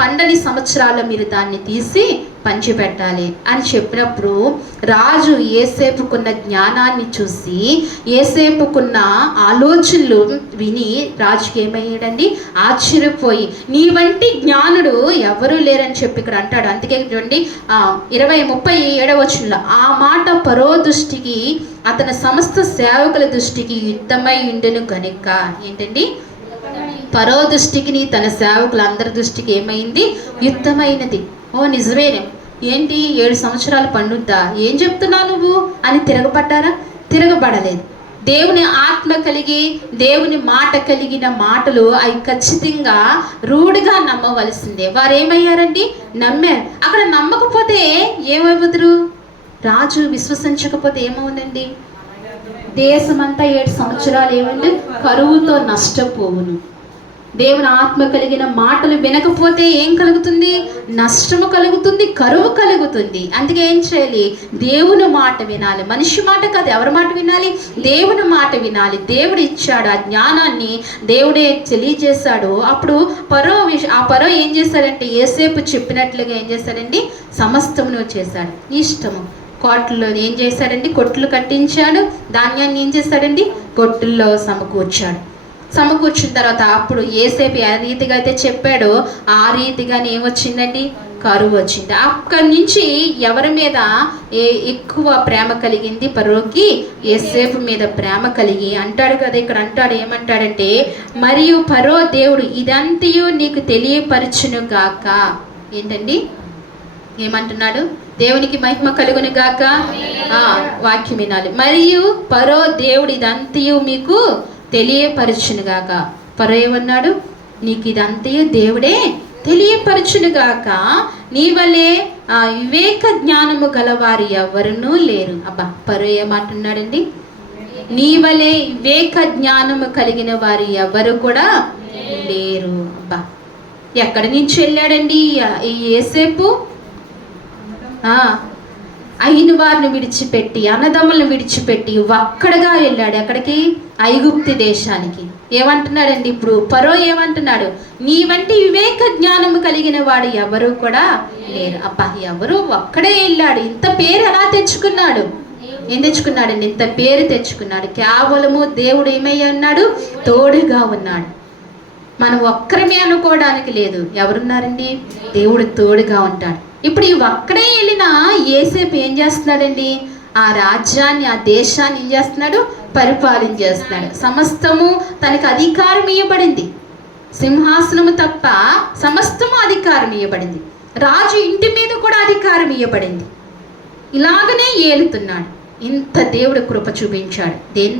పండని సంవత్సరాల్లో మీరు దాన్ని తీసి పంచిపెట్టాలి అని చెప్పినప్పుడు రాజు ఏసేపుకున్న జ్ఞానాన్ని చూసి, ఏసేపుకున్న ఆలోచనలు విని రాజుకి ఏమయ్యాడండి, ఆశ్చర్యపోయి, నీ వంటి జ్ఞానుడు ఎవరూ లేరని చెప్పి ఇక్కడ అంటాడు. అందుకే చూడండి 37 వచనంలో, ఆ మాట ఫరో దృష్టికి అతని సమస్త సేవకుల దృష్టికి యుద్ధమై ఉండును కనుక. ఏంటండి? ఫరో దృష్టికి తన సేవకులందరి దృష్టికి ఏమైంది, యుద్ధమైనది. నిజమేనే, ఏంటి 7 సంవత్సరాలు పండుద్దా, ఏం చెప్తున్నావు నువ్వు అని తిరగబడలేదు. దేవుని ఆత్మ కలిగి దేవుని మాట కలిగిన మాటలు అవి ఖచ్చితంగా రూఢిగా నమ్మవలసిందే. వారు ఏమయ్యారండి, నమ్మారు. అక్కడ నమ్మకపోతే ఏమైపోతురు, రాజు విశ్వసించకపోతే ఏమవునండి, దేశమంతా 7 సంవత్సరాలు ఏమండి కరువుతో నష్టపోవును. దేవుని ఆత్మ కలిగిన మాటలు వినకపోతే ఏం కలుగుతుంది, నష్టము కలుగుతుంది, కరువు కలుగుతుంది. అందుకే ఏం చేయాలి, దేవుని మాట వినాలి. మనిషి మాట కాదు, ఎవరి మాట వినాలి, దేవుని మాట వినాలి. దేవుడు ఇచ్చాడు ఆ జ్ఞానాన్ని, దేవుడే తెలియజేశాడు. అప్పుడు ఫరో ఏం చేశాడంటే, యోసేపు చెప్పినట్లుగా ఏం చేశాడండి, సమస్తమును చేశాడు. ఇష్టము కోట్లలో ఏం చేశాడండి, కొట్లు కట్టించాడు. ధాన్యాన్ని ఏం చేశాడండి, కొట్టుల్లో సమకూర్చిన తర్వాత అప్పుడు యోసేపు ఏ రీతిగా అయితే చెప్పాడో ఆ రీతిగానే ఏమొచ్చిందండి, కరువు వచ్చింది. అక్కడి నుంచి ఎవరి మీద ఎక్కువ ప్రేమ కలిగింది, ఫరోకి యోసేపు మీద ప్రేమ కలిగి అంటాడు కదా, ఇక్కడ అంటాడు ఏమంటాడంటే, మరియు ఫరో దేవుడు ఇదంతయు నీకు తెలియపరచును గాక. ఏంటండి, ఏమంటున్నాడు, దేవునికి మహిమ కలుగును గాక. వాక్యం వినాలి. మరియు ఫరో దేవుడు ఇదంతయు మీకు తెలియపరచునుగాక. ఫరో ఏమన్నాడు, నీకు ఇదంతయు దేవుడే తెలియపరచునుగాక, నీ వలే వివేక జ్ఞానము గలవారు ఎవరునూ లేరు. ఫరో ఏమంటున్నాడండి, నీ వలే వివేక జ్ఞానము కలిగిన వారు ఎవరు కూడా లేరు. ఎక్కడి నుంచి వెళ్ళాడండి ఈ యోసేపు? అయిన వారిని విడిచిపెట్టి, అన్నదమ్ములను విడిచిపెట్టి ఒక్కడగా వెళ్ళాడు. ఎక్కడికి? ఐగుప్తు దేశానికి. ఏమంటున్నాడండి ఇప్పుడు ఫరో, ఏమంటున్నాడు, నీ వంటి వివేక జ్ఞానము కలిగిన వాడు ఎవరు కూడా లేరు. ఎవరు, ఒక్కడే వెళ్ళాడు. ఇంత పేరు ఎలా తెచ్చుకున్నాడు? ఏం తెచ్చుకున్నాడండి? ఇంత పేరు తెచ్చుకున్నాడు. కేవలము దేవుడు ఏమై ఉన్నాడు, తోడుగా ఉన్నాడు. మనం ఒక్కరమే అనుకోవడానికి లేదు. ఎవరున్నారండి? దేవుడు తోడుగా ఉంటాడు. ఇప్పుడు ఈ ఒక్కడే వెళ్ళిన యోసేపు ఏం చేస్తున్నాడండి, ఆ రాజ్యాన్ని, ఆ దేశాన్ని ఏం చేస్తున్నాడు, పరిపాలన చేస్తున్నాడు. సమస్తము తనకు అధికారం ఇవ్వబడింది. సింహాసనము తప్ప సమస్తము అధికారం ఇవ్వబడింది. రాజు ఇంటి మీద కూడా అధికారం ఇవ్వబడింది. ఇలాగనే ఏలుతున్నాడు. ఇంత దేవుడు కృప చూపించాడు. దేన్ని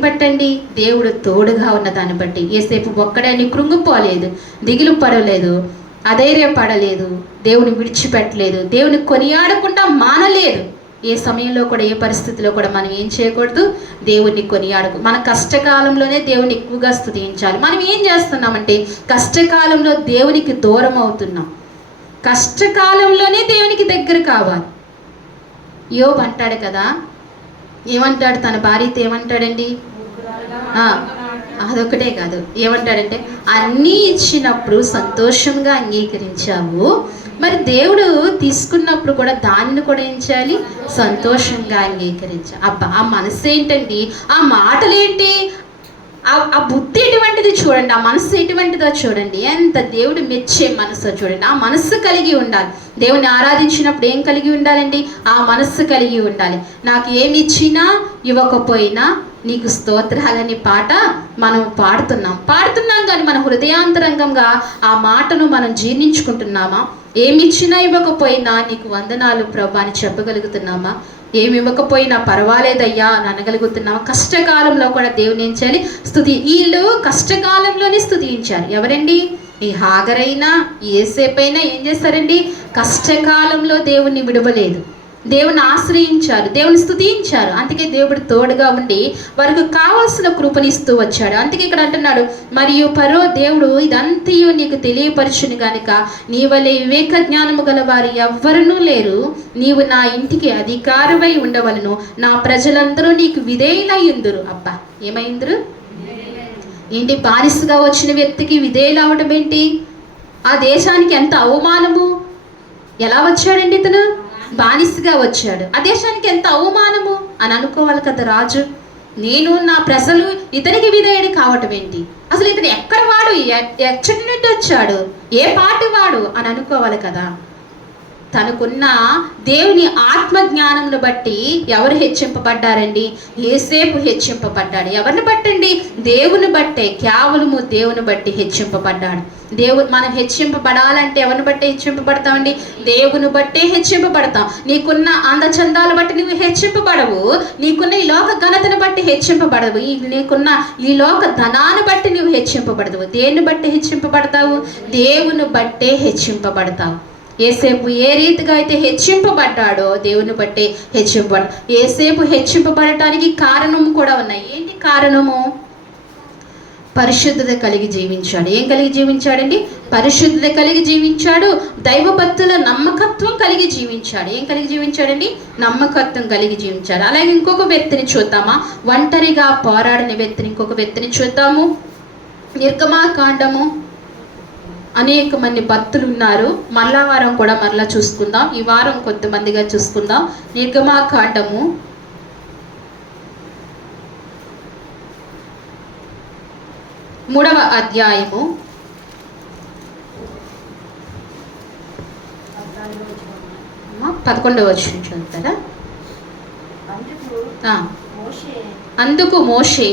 బట్టండి? దేవుడు తోడుగా ఉన్న దాన్ని బట్టి. యోసేపు ఒక్కడని కృంగిపోలేదు, దిగులు పడలేదు, అధైర్యపడలేదు, దేవుని విడిచిపెట్టలేదు, దేవుని కొనియాడకుండా మానలేదు. ఏ సమయంలో కూడా, ఏ పరిస్థితిలో కూడా మనం ఏం చేయకూడదు, దేవుణ్ణి కొనియాడకు. మన కష్టకాలంలోనే దేవుని ఎక్కువగా స్తుతించాలి. మనం ఏం చేస్తున్నామంటే కష్టకాలంలో దేవునికి దూరం అవుతున్నాం. కష్టకాలంలోనే దేవునికి దగ్గర కావాలి. యోబు అంటాడు కదా, ఏమంటాడు, తన భార్యతో ఏమంటాడండి, అదొకటే కాదు, ఏమంటాడంటే, అన్నీ ఇచ్చినప్పుడు సంతోషంగా అంగీకరించావు, మరి దేవుడు తీసుకున్నప్పుడు కూడా దానిని కూడా ఏం చేయాలి? సంతోషంగా అంగీకరించాలి. అబ్బా, ఆ మనసు ఏంటండి, ఆ మాటలేంటి, ఆ బుద్ధి ఎటువంటిది చూడండి, ఆ మనసు ఎటువంటిదో చూడండి, ఎంత దేవుడు మెచ్చే మనసు చూడండి. ఆ మనస్సు కలిగి ఉండాలి. దేవుని ఆరాధించినప్పుడు ఏం కలిగి ఉండాలండి? ఆ మనస్సు కలిగి ఉండాలి. నాకు ఏమి ఇచ్చినా ఇవ్వకపోయినా నీకు స్తోత్రాలని పాట మనం పాడుతున్నాం కానీ మన హృదయాంతరంగంగా ఆ మాటను మనం జీర్ణించుకుంటున్నామా? ఏమి ఇచ్చినా ఇవ్వకపోయినా నీకు వందనాలు ప్రభు అని చెప్పగలుగుతున్నామా? ఏమి ఇవ్వకపోయినా పర్వాలేదయ్యా అని అనగలుగుతున్నామా? కష్టకాలంలో కూడా దేవుని ఏం చేయాలి? వీళ్ళు కష్టకాలంలోనే స్తుతించారు. ఎవరండి? ఈ హాగరైనా ఏసేపైనా ఏం చేస్తారండి? కష్టకాలంలో దేవుణ్ణి విడవలేదు, దేవుని ఆశ్రయించారు, దేవుని స్తుతించారు. అందుకే దేవుడు తోడుగా ఉండి వారికి కావాల్సిన కృపనిస్తూ వచ్చాడు. అందుకే ఇక్కడ అంటున్నాడు, మరియు పరో దేవుడు ఇదంతయు నీకు తెలియపరచును గనుక నీ వలె వివేక జ్ఞానము గల వారు ఎవ్వరూ లేరు. నీవు నా ఇంటికి అధికారమై ఉండవలను, నా ప్రజలందరూ నీకు విధేయులయ్యుందురు. అబ్బా, ఏమైందురు ఏంటి? బానిసగా వచ్చిన వ్యక్తికి విధేయులు అవడం ఏంటి? ఆ దేశానికి ఎంత అవమానము! ఎలా వచ్చాడండి ఇతను? బానిసగా వచ్చాడు. ఆ దేశానికి ఎంత అవమానము అని అనుకోవాలి కదా రాజు. నేను నా ప్రజలు ఇతనికి విధేయుడు కావటం ఏంటి? అసలు ఇతను ఎక్కడ వాడు, ఎక్కడి నుండి వచ్చాడు, ఏ పార్టీ వాడు అని అనుకోవాలి కదా. తనకున్న దేవుని ఆత్మజ్ఞానమును బట్టి ఎవరు హెచ్చింపబడ్డారండి? యేసేపు హెచ్చింపబడ్డాడు. ఎవరిని బట్టండి? దేవుని బట్టే, కేవలము దేవుని బట్టి హెచ్చింపబడ్డాడు. మనం హెచ్చింపబడాలంటే ఎవరిని బట్టి హెచ్చింపబడతామండి? దేవుని బట్టే హెచ్చింపబడతాం. నీకున్న అందచందాలు బట్టి నువ్వు హెచ్చింపబడవు, నీకున్న ఈ లోక ఘనతను బట్టి హెచ్చింపబడవు, నీకున్న ఈ లోక ధనాన్ని బట్టి నువ్వు హెచ్చింపబడవు. దేన్ని బట్టి హెచ్చింపబడతావు? దేవుని బట్టే హెచ్చింపబడతావు. ఏసేపు ఏ రీతిగా అయితే హెచ్చింపబడ్డాడో దేవుని బట్టే ఏసేపు హెచ్చింపబడటానికి కారణము కూడా ఉన్నాయి. ఏంటి కారణము? పరిశుద్ధత కలిగి జీవించాడు. ఏం కలిగి జీవించాడండి? పరిశుద్ధత కలిగి జీవించాడు. దైవభక్తుల నమ్మకత్వం కలిగి జీవించాడు. ఏం కలిగి జీవించాడండి? నమ్మకత్వం కలిగి జీవించాడు. అలాగే ఇంకొక వ్యక్తిని చూద్దామా? ఒంటరిగా పోరాడిన వ్యక్తిని, ఇంకొక వ్యక్తిని చూద్దాము. నిర్గమాకాండము. అనేక మంది భక్తులు ఉన్నారు. మరలా వారం కూడా మరలా చూసుకుందాం. ఈ వారం కొంతమందిగా చూసుకుందాం. నిర్గమాకాండము 3వ అధ్యాయము 11వ వచనం చదువుతారా? అందుకు మోషే,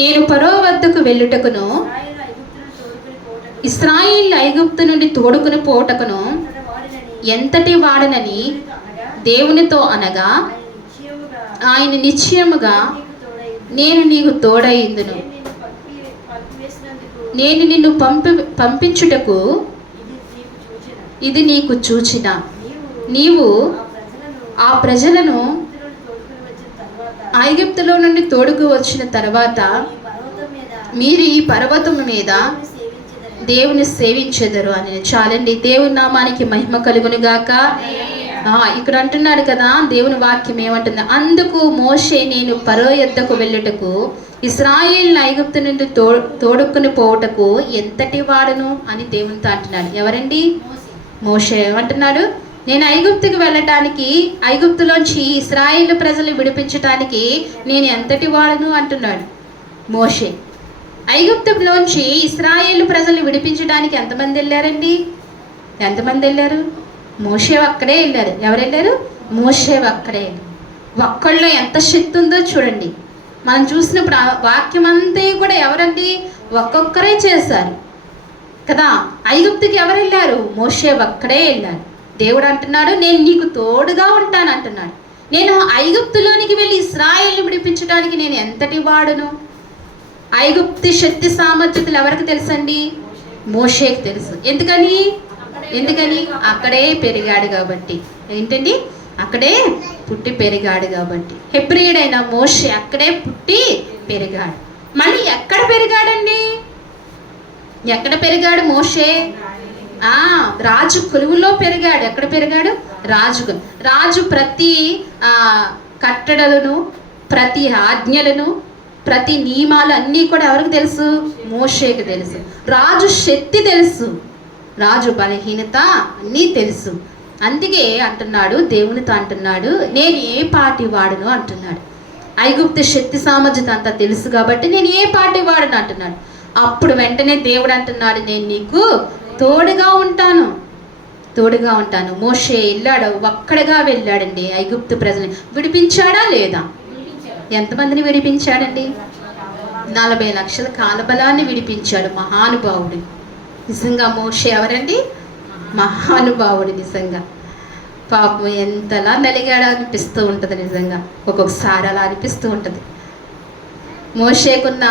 నేను ఫరో వద్దకు వెళ్ళుటకును ఇశ్రాయేలు ఐగుప్తు నుండి తోడుకుని పోటకును ఎంతటి వాడనని దేవునితో అనగా, ఆయన నిశ్చయముగా నేను నీకు తోడైందును, నేను నిన్ను పంపించుటకు ఇది నీకు సూచన. నీవు ఆ ప్రజలను ఐగుప్తులో నుండి తోడుకు వచ్చిన తర్వాత మీరు ఈ పర్వతం మీద దేవుని సేవించెదరు అని. చాలండి. దేవుని నామానికి మహిమ కలుగును గాక. ఇక్కడ అంటున్నాడు కదా, దేవుని వాక్యం ఏమంటుంది? అందుకు మోషే, నేను ఫరో యొద్దకు వెళ్ళుటకు ఇశ్రాయేలు ఐగుప్తు నుండి తోడుకుని పోవుటకు ఎంతటి వాడును అని దేవునితో అంటున్నాడు. ఎవరండి? మోషే ఏమంటున్నాడు? నేను ఐగుప్తుకు వెళ్ళటానికి, ఐగుప్తులోంచి ఇశ్రాయేలు ప్రజలు విడిపించటానికి నేను ఎంతటి వాడును అంటున్నాడు మోషే. ఐగుప్తులోంచి ఇశ్రాయేలు ప్రజలు విడిపించడానికి ఎంతమంది వెళ్ళారండి? ఎంతమంది వెళ్ళారు? మోషే ఒక్కడే వెళ్ళారు. ఎవరు వెళ్ళారు? మోషే ఒక్కడే. ఒక్కళ్ళలో ఎంత శక్తి ఉందో చూడండి. మనం చూసినప్పుడు ఆ వాక్యం అంతా కూడా ఎవరండి? ఒక్కొక్కరే చేశారు కదా. ఐగుప్తుకి ఎవరు వెళ్ళారు? మోషే ఒక్కడే వెళ్ళారు. దేవుడు అంటున్నాడు, నేను నీకు తోడుగా ఉంటాను అంటున్నాడు. నేను ఐగుప్తులోనికి వెళ్ళి ఇశ్రాయేలుని విడిపించడానికి నేను ఎంతటి వాడును? ఐగుప్తి శక్తి సామర్థ్యతలు ఎవరికి తెలుసండి? మోషేకి తెలుసు. ఎందుకని? అక్కడే పెరిగాడు కాబట్టి. ఏంటండి? అక్కడే పుట్టి పెరిగాడు కాబట్టి. హెబ్రీయుడైన మోషే అక్కడే పుట్టి పెరిగాడు. మళ్ళీ ఎక్కడ పెరిగాడండి? ఎక్కడ పెరిగాడు మోషే? రాజు కొలువులో పెరిగాడు. ఎక్కడ పెరిగాడు? రాజు ప్రతి కట్టడలను, ప్రతి ఆజ్ఞలను, ప్రతి నియమాలు అన్నీ కూడా ఎవరికి తెలుసు? మోషేకి తెలుసు. రాజు శక్తి తెలుసు. రాజు బలహీనత అన్నీ తెలుసు. అందుకే అంటున్నాడు, దేవునితో అంటున్నాడు, నేను ఏ పాటి వాడును అంటున్నాడు. ఐగుప్తు శక్తి సామర్థ్యత అంతా తెలుసు కాబట్టి నేను ఏ పాటి వాడును అంటున్నాడు. అప్పుడు వెంటనే దేవుడు అంటున్నాడు, నేను నీకు తోడుగా ఉంటాను, తోడుగా ఉంటాను. మోషే వెళ్ళాడు, ఒక్కడగా వెళ్ళాడండి. ఐగుప్తు ప్రజల్ని విడిపించాడా లేదా? ఎంతమందిని విడిపించాడండి? 40 లక్షల కాలబలాన్ని విడిపించాడు. మహానుభావుడు. నిజంగా మోషే ఎవరండి? మహానుభావుడు. నిజంగా పాపం ఎంతలా నలిగాడో అనిపిస్తూ ఉంటుంది. నిజంగా ఒక్కొక్కసారి అలా అనిపిస్తూ ఉంటుంది. మోషేకున్న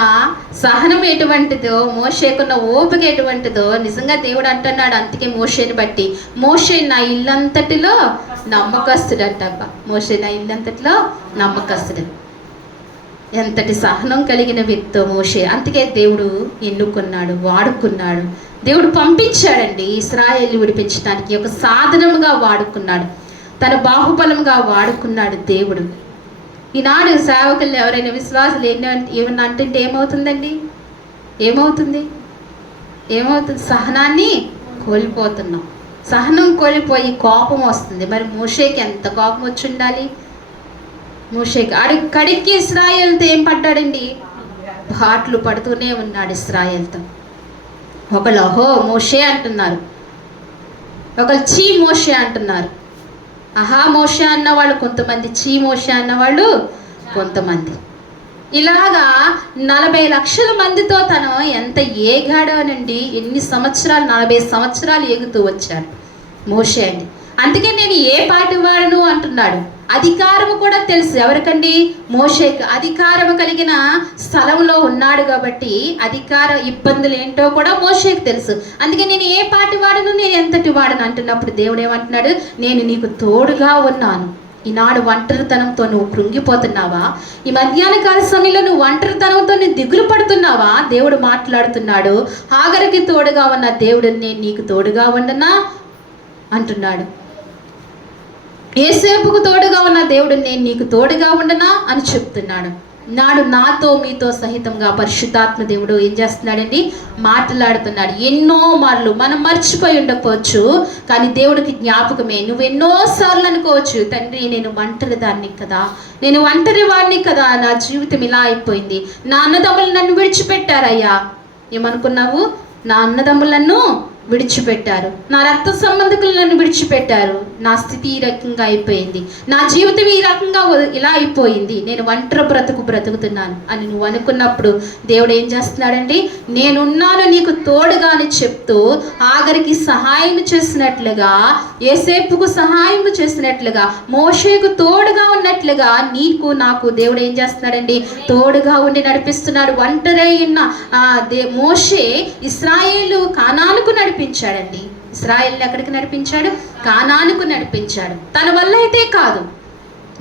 సహనం ఎటువంటిదో, మోషేకున్న ఓపిక ఎటువంటిదో నిజంగా దేవుడు అంటున్నాడు. అందుకే మోషేని బట్టి, మోషే నా ఇల్లంతటిలో నమ్మకస్తుడంటబ్బా. మోషే నా ఇల్లంతటిలో నమ్మకస్తుడు. ఎంతటి సహనం కలిగిన వ్యక్తో మోషే. అందుకే దేవుడు ఎన్నుకున్నాడు, వాడుకున్నాడు. దేవుడు పంపించాడండి ఇశ్రాయేలు విడిపించడానికి. ఒక సాధనముగా వాడుకున్నాడు, తన బాహుబలంగా వాడుకున్నాడు దేవుడు. ఈనాడు సేవకులు ఎవరైనా విశ్వాసులు ఏమన్నా అంటుంటే ఏమవుతుందండి? ఏమవుతుంది? సహనాన్ని కోల్పోతున్నాం. సహనం కోల్పోయి కోపం వస్తుంది. మరి మోషేకి ఎంత కోపం వచ్చి ఉండాలి? మోషేకి కడికి ఇశ్రాయేలుతో ఏం పడ్డాడండి? పాటలు పడుతూనే ఉన్నాడు ఇశ్రాయేలుతో. ఒకళ్ళు అహో మోషే అంటున్నారు, ఒకళ్ళు చీ మోషే అంటున్నారు. అహా మోషే అన్నవాళ్ళు కొంతమంది, చీ మోషే అన్నవాళ్ళు కొంతమంది. ఇలాగా 40 లక్షల మందితో తను ఎంత ఏగాడోనండి. ఎన్ని సంవత్సరాలు? 40 సంవత్సరాలు ఏగుతూ వచ్చాడు మోషే అండి. అందుకే నేను ఏ పాటి వాడును అంటున్నాడు. అధికారము కూడా తెలుసు ఎవరికండి? మోషేకి. అధికారము కలిగిన స్థలంలో ఉన్నాడు కాబట్టి అధికార ఇబ్బందులు ఏంటో కూడా మోషేకి తెలుసు. అందుకే నేను ఏ పాటి వాడును, నేను ఎంతటి వాడును అంటున్నప్పుడు దేవుడు ఏమంటున్నాడు? నేను నీకు తోడుగా ఉన్నాను. ఈనాడు ఒంటరితనంతో నువ్వు కృంగిపోతున్నావా? ఈ మధ్యాహ్న కాల సమయంలో నువ్వు ఒంటరితనంతో నువ్వు దిగులు పడుతున్నావా? దేవుడు మాట్లాడుతున్నాడు. హాగరుకి తోడుగా ఉన్న దేవుడు నేను నీకు తోడుగా ఉండనా అంటున్నాడు. యోసేపుకు తోడుగా ఉన్న దేవుడు నేను నీకు తోడుగా ఉండనా అని చెప్తున్నాడు. నాడు నాతో మీతో సహితంగా పరిశుద్ధాత్మ దేవుడు ఏం చేస్తున్నాడండి? మాట్లాడుతున్నాడు. ఎన్నో మార్లు మనం మర్చిపోయి ఉండకపోవచ్చు, కానీ దేవుడికి జ్ఞాపకమే. నువ్వు ఎన్నోసార్లు అనుకోవచ్చు, తండ్రి నేను ఒంటరి దాన్ని కదా, నేను ఒంటరి వాడిని కదా, నా జీవితం ఇలా అయిపోయింది, నా అన్నదమ్ములు నన్ను విడిచిపెట్టారయ్యా. ఏమనుకున్నావు? నా అన్నదమ్ములు నన్ను విడిచిపెట్టారు, నా రక్త సంబంధికులు నన్ను విడిచిపెట్టారు, నా స్థితి ఈ రకంగా అయిపోయింది, నా జీవితం ఈ రకంగా ఇలా అయిపోయింది, నేను ఒంటరి బ్రతుకుతున్నాను అని నువ్వు అనుకున్నప్పుడు దేవుడు ఏం చేస్తున్నాడండి? నేనున్నాను నీకు తోడుగా అని చెప్తూ ఆగరికి సహాయం చేసినట్లుగా, యోసేపుకు సహాయం చేసినట్లుగా, మోషేకు తోడుగా ఉన్నట్లుగా నీకు నాకు దేవుడు ఏం చేస్తున్నాడండి? తోడుగా ఉండి నడిపిస్తున్నాడు. ఒంటరి ఉన్న మోషే ఇశ్రాయేలు కానానుకు నడిపించాడండి. ఇశ్రాయేల్ని ఎక్కడికి నడిపించాడు? కానానుకు నడిపించాడు. తన వల్ల అయితే కాదు.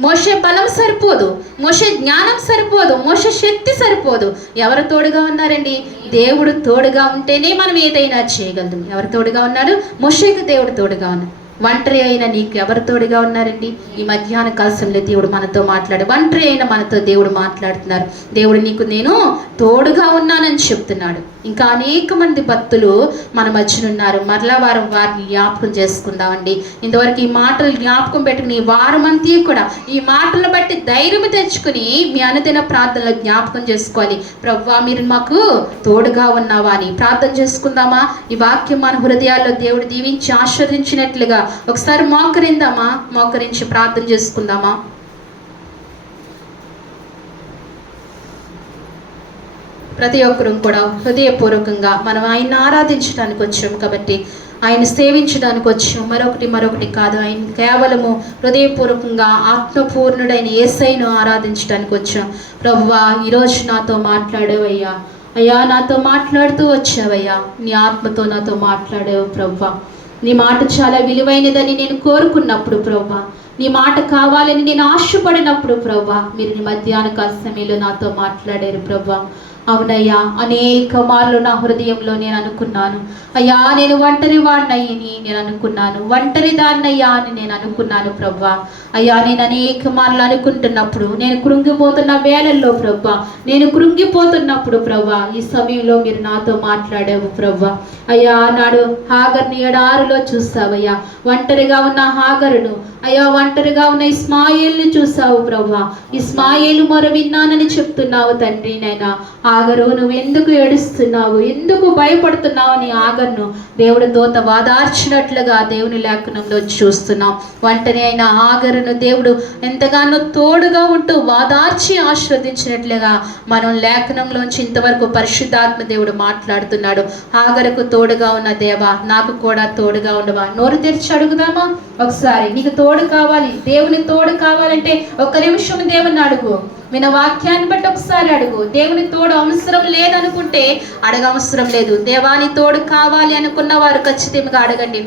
మోషే బలం సరిపోదు, మోషే జ్ఞానం సరిపోదు, మోషే శక్తి సరిపోదు. ఎవరు తోడుగా ఉన్నారండి? దేవుడు తోడుగా ఉంటేనే మనం ఏదైనా చేయగలం. ఎవరు తోడుగా ఉన్నారు? మోషేకు దేవుడు తోడుగా ఉన్నాడు. ఒంటరి అయిన నీకు ఎవరు తోడుగా ఉన్నారండి? ఈ మధ్యాహ్న కాలంలో దేవుడు మనతో మాట్లాడు. ఒంటరి అయిన మనతో దేవుడు మాట్లాడుతున్నారు. దేవుడు నీకు నేను తోడుగా ఉన్నానని చెప్తున్నాడు. ఇంకా అనేక మంది భక్తులు మన మధ్యనున్నారు. మరలా వారం వారిని జ్ఞాపకం చేసుకుందామండి. ఇంతవరకు ఈ మాటలు జ్ఞాపకం పెట్టుకుని ఈ వారం అంతా కూడా ఈ మాటలు బట్టి ధైర్యం తెచ్చుకుని మీ అనుదిన ప్రార్థనలో జ్ఞాపకం చేసుకోవాలి. ప్రభువా మీరు మాకు తోడుగా ఉన్నావా అని ప్రార్థన చేసుకుందామా? ఈ వాక్యం మన హృదయాల్లో దేవుడు దీవించి ఆశీర్వదించినట్లుగా ఒకసారి మోకరించి ప్రార్థన చేసుకుందామా? ప్రతి ఒక్కరూ కూడా హృదయపూర్వకంగా మనం ఆయన్ని ఆరాధించడానికి వచ్చాం కాబట్టి, ఆయన సేవించడానికి వచ్చాం. మరొకటి కాదు. ఆయన కేవలము హృదయపూర్వకంగా ఆత్మపూర్ణుడైన యేసయ్యను ఆరాధించడానికి వచ్చాం. ప్రభువా ఈరోజు నాతో మాట్లాడేవయ్యా. అయ్యా నాతో మాట్లాడుతూ వచ్చావయ్యా. నీ ఆత్మతో నాతో మాట్లాడేవు ప్రభువా. నీ మాట చాలా విలువైనదని నేను కోరుకున్నప్పుడు ప్రభువా, నీ మాట కావాలని నేను ఆశపడినప్పుడు ప్రభువా, మీరు నీ మధ్యాహ్న కాల సమయంలో నాతో మాట్లాడారు ప్రభువా. అవునయ్యా, అనేక మార్లు నా హృదయంలో నేను అనుకున్నాను, అయ్యా నేను ఒంటరి వాడినయ్యని నేను అనుకున్నాను, ఒంటరి దాన్నయ్యా అని నేను అనుకున్నాను ప్రభువా. అయ్యా నేను అనేక మార్లు అనుకుంటున్నప్పుడు, నేను కృంగిపోతున్న వేళల్లో ప్రభా, నేను కృంగిపోతున్నప్పుడు ప్రభా, ఈ సమయంలో మీరు నాతో మాట్లాడావు ప్రభా. అయ్యా నాడు హాగర్ని ఎడారిలో చూస్తావయ్యా, ఒంటరిగా ఉన్న హాగరును, అయ్యా ఒంటరిగా ఉన్న ఇస్మాయిల్ని చూసావు ప్రభా. ఇస్మాయిలు మొర విన్నానని చెప్తున్నావు తండ్రి. నైనా హాగరు నువ్వు ఎందుకు ఏడుస్తున్నావు, ఎందుకు భయపడుతున్నావు అని హాగర్ను దేవుడు దూత వాదార్చినట్లుగా దేవుని లేఖనంలో చూస్తున్నాం. ఒంటరి అయిన హాగరును దేవుడు ఎంతగానో తోడుగా ఉంటూ వాదార్చి ఆశీర్వదించినట్లుగా మనం లేఖనంలోంచి ఇంతవరకు పరిశుద్ధాత్మ దేవుడు మాట్లాడుతున్నాడు. హాగరుకు తోడుగా ఉన్న దేవా, నాకు కూడా తోడుగా ఉండవా? నోరు తెరిచి అడుగుదామా ఒకసారి? నీకు తోడు కావాలి, దేవుని తోడు కావాలంటే ఒక్క నిమిషం దేవుని అడుగు. విన వాక్యాన్ని బట్టి ఒకసారి అడుగు. దేవుని తోడు అవసరం లేదనుకుంటే అడగవసరం లేదు. దేవాని తోడు కావాలి అనుకున్న వారు ఖచ్చితంగా అడగండి.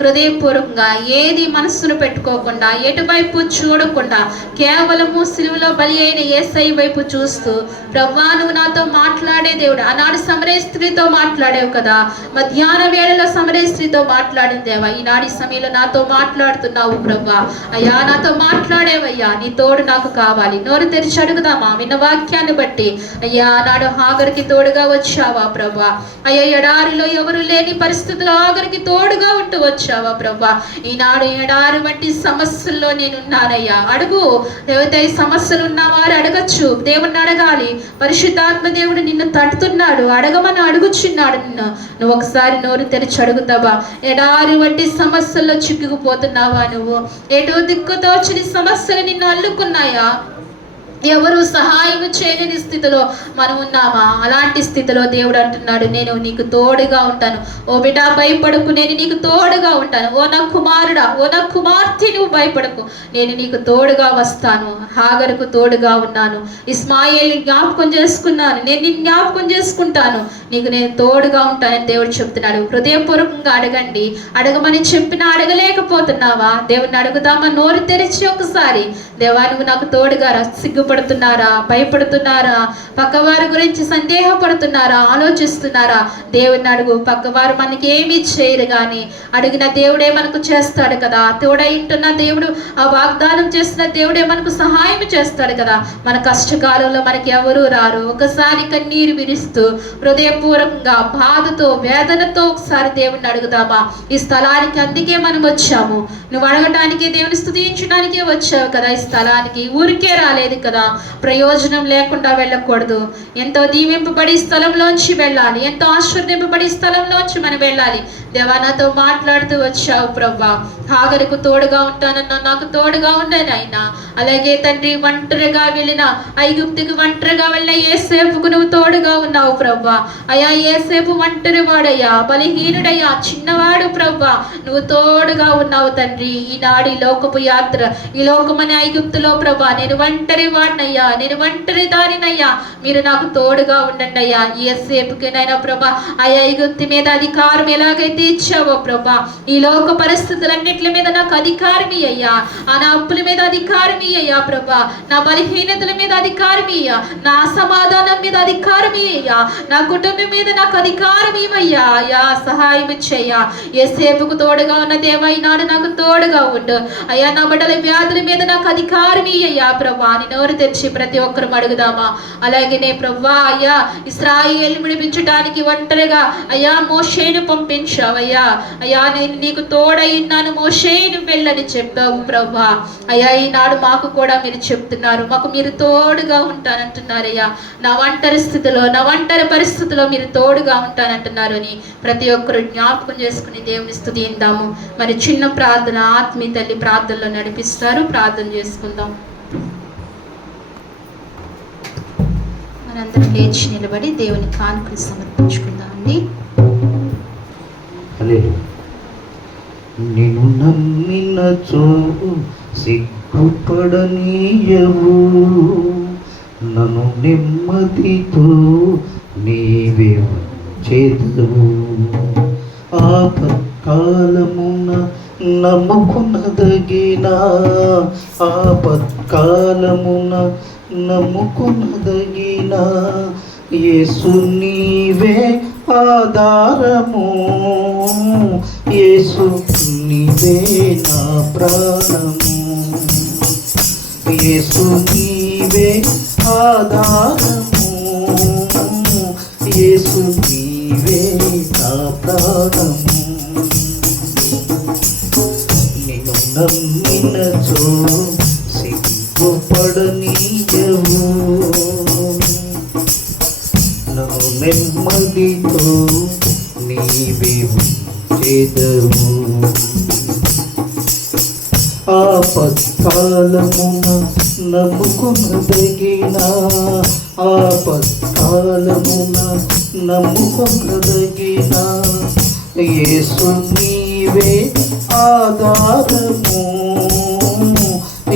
హృదయపూర్వకంగా ఏది మనస్సును పెట్టుకోకుండా, ఎటువైపు చూడకుండా, కేవలము సిలువలో బలి అయిన యేసయ్య వైపు చూస్తూ, ప్రభువా నువ్వు నాతో మాట్లాడే దేవుడు. ఆనాడు సమరయ స్త్రీతో మాట్లాడావు కదా, మధ్యాహ్న వేళలో సమరయ స్త్రీతో మాట్లాడిన దేవా, ఈనాడు సమయంలో నాతో మాట్లాడుతున్నావు ప్రభువా. అయ్యా నాతో మాట్లాడేవయ్యా, నీ తోడు నాకు కావాలి. నోరు తెరిచి అడుగుదామా విన్న వాక్యాన్ని బట్టి? అయ్యా నాడు హాగరుకి తోడుగా వచ్చావా ప్రభా? అయ్యా ఎడారిలో ఎవరు లేని పరిస్థితుల్లో హాగరుకి తోడుగా ఉంటూ వచ్చావా ప్రభా? ఈనాడు ఎడారి వంటి సమస్యల్లో నేనున్నానయ్యా. అడుగు. ఏవైతే సమస్యలు ఉన్నవారు అడగచ్చు, దేవుణ్ణి అడగాలి. పరిశుద్ధాత్మ దేవుడు నిన్ను తట్టుతున్నాడు, అడగమని అడుగుచున్నాడు నిన్ను. నువ్వు ఒకసారి నోరు తెరిచి అడుగుతావా? ఎడారి వంటి సమస్యల్లో చిక్కుకుపోతున్నావా? నువ్వు ఎటు దిక్కుతోచని సమస్యలు నిన్ను అల్లుకున్నాయా? ఎవరు సహాయం చేయలేని స్థితిలో మనం ఉన్నామా? అలాంటి స్థితిలో దేవుడు అంటున్నాడు, నేను నీకు తోడుగా ఉంటాను. ఓ బిడ్డ భయపడకు, నేను నీకు తోడుగా ఉంటాను. ఓ నా కుమారుడా, ఓ నా కుమార్తె నువ్వు భయపడకు, నేను నీకు తోడుగా వస్తాను. హాగరుకు తోడుగా ఉన్నాను, ఇస్మాయిల్ని జ్ఞాపకం చేసుకున్నాను, నేను నిన్ను జ్ఞాపకం చేసుకుంటాను, నీకు నేను తోడుగా ఉంటానని దేవుడు చెప్తున్నాడు. హృదయపూర్వకంగా అడగండి. అడగమని చెప్పినా అడగలేకపోతున్నావా? దేవుడిని అడుగుదామా? నోరు తెరిచి ఒకసారి, దేవా నువ్వు నాకు తోడుగా రా. సిగ్గుపడుతున్నారా? భయపడుతున్నారా? పక్కవారి గురించి సందేహపడుతున్నారా? ఆలోచిస్తున్నారా? దేవుని అడుగు. పక్కవారు మనకి ఏమి చేయరు, కానీ అడిగిన దేవుడే మనకు చేస్తాడు కదా. తోడైంటున్న దేవుడు, ఆ వాగ్దానం చేసిన దేవుడే మనకు సహాయం చేస్తాడు కదా. మన కష్టకాలంలో మనకి ఎవరు రారు. ఒకసారి కన్నీరు విరుస్తూ హృదయపూర్వకంగా బాధతో వేదనతో ఒకసారి దేవుని అడుగుదామా? ఈ స్థలానికి అందుకే మనం వచ్చాము. నువ్వు అడగటానికి, దేవుని స్తుతించడానికే వచ్చావు కదా. ఈ స్థలానికి ఊరికే రాలేదు కదా. ప్రయోజనం లేకుండా వెళ్ళకూడదు. ఎంతో దీవింపబడి స్థలంలోంచి వెళ్ళాలి, ఎంతో ఆశీర్వదింపబడి స్థలంలోంచి మనం వెళ్ళాలి. దేవా నాతో మాట్లాడుతూ వచ్చావు ప్రభా. హాగరుకు తోడుగా ఉంటానన్నా, నాకు తోడుగా ఉండేనైనా. అలాగే తండ్రి, ఒంటరిగా వెళ్ళిన ఐగుప్తుకు ఒంటరిగా వెళ్ళిన యేసేపుకు నువ్వు తోడుగా ఉన్నావు ప్రభా. అయ్యా యేసేపు ఒంటరి వాడయ్యా, బలహీనుడయ్యా, చిన్నవాడు ప్రభా. నువ్వు తోడుగా ఉన్నావు తండ్రి. ఈనాడు ఈ లోకపు యాత్ర, ఈ లోకమనే ఐగుప్తులో ప్రభా, నేను ఒంటరి వాడినయ్యా, నేను ఒంటరి దారినయ్యా, మీరు నాకు తోడుగా ఉండండి అయ్యా. యేసేపుకినైనా ప్రభా, ఆ ఐగుప్తు మీద అధికారం ఎలాగైతే ఇచ్చావో ప్రభా, ఈ లోక పరిస్థితులన్నిటి మీద నాకు అధికారం అయ్యా. ఆ నా అప్పుల మీద అధికారం అయ్యా ప్రభా, నా బలహీనతల మీద అధికారం అయ్యా, నా సమాధానం మీద అధికారం అయ్యా, నా కుటుంబం మీద నాకు అధికారం ఇవయ్యా. అయ్యా సహాయం ఇచ్చయ్యా. యేసేపుకు తోడుగా ఉన్న దేవా, ఈనాడు నాకు తోడుగా ఉండు అయ్యా. నా బిడ్డల వ్యాధుల మీద నాకు అధికారం అయ్యా ప్రభా అని నోరు తెరిచి ప్రతి ఒక్కరు అడుగుదామా? అలాగేనే ప్రభా, అయ్యా ఇశ్రాయేలును విడిపించడానికి ఒంటరిగా అయ్యా మోషేను పంపించావయ్యా. అయ్యా నేను నీకు తోడై ఉన్నాను, మోషేను వెళ్ళని చెప్పావు ప్రభా. అయ్యా ఈనాడు మాకు కూడా మీరు చెప్తున్నారు, మాకు మీరు తోడుగా ఉంటానంటున్నారయ్యా. నా ఒంటరి స్థితిలో, నా ఒంటరి పరిస్థితిలో మీరు తోడుగా ఉంటానంటున్నారు అని ప్రతి ఒక్కరు జ్ఞాపకం చేసుకుని దేవుని స్తుతిద్దాము. మరి చిన్న ప్రార్థన ఆత్మీయ తల్లి ప్రార్థనలో నడిపిస్తారు. ప్రార్థన చేసుకుందాం. మనందరం లేచి నిలబడి దేవుని కానుకలు సమర్పించుకుందామండి. నిన్ను నమ్మినచో సిగ్గుపడనీయవు, నన్ను నెమ్మదితో నీవే చేదవు. ఆపత్కాలమున నమ్ముకున్నదగిన, ఆపత్కాలమున నమ్ముకున్నదగిన యేసు నీవే ఆధారము, యేసు నీవే నా ప్రాణము, యేసు నీవే ఆధారము, యేసు నీవే నా ప్రాణము. నిన్ను నమ్మినచో సిగ్గుపడనీయవు, నన్ను నెమ్మదితో నీవే ఉంచెదవు. ఆపత్కాలమున నమ్ముకొనదగిన, ఆపత్కాలమున నమ్ముకొనదగిన యేసు నీవే ఆధారము,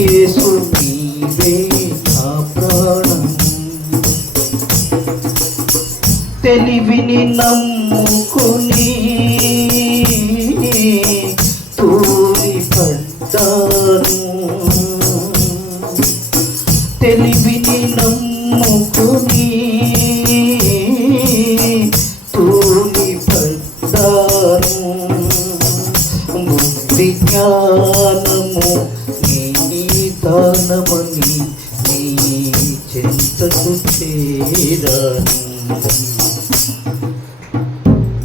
యేసు నీవే నా ప్రాణము. తెలివిని నమ్ముకుని తూలిపడ్డాను, తెలివిని నమ్ముకుని తూలిపడ్డాను. బుద్ధి జ్ఞానము నీ దానమని నీ చింతకు చేరాను.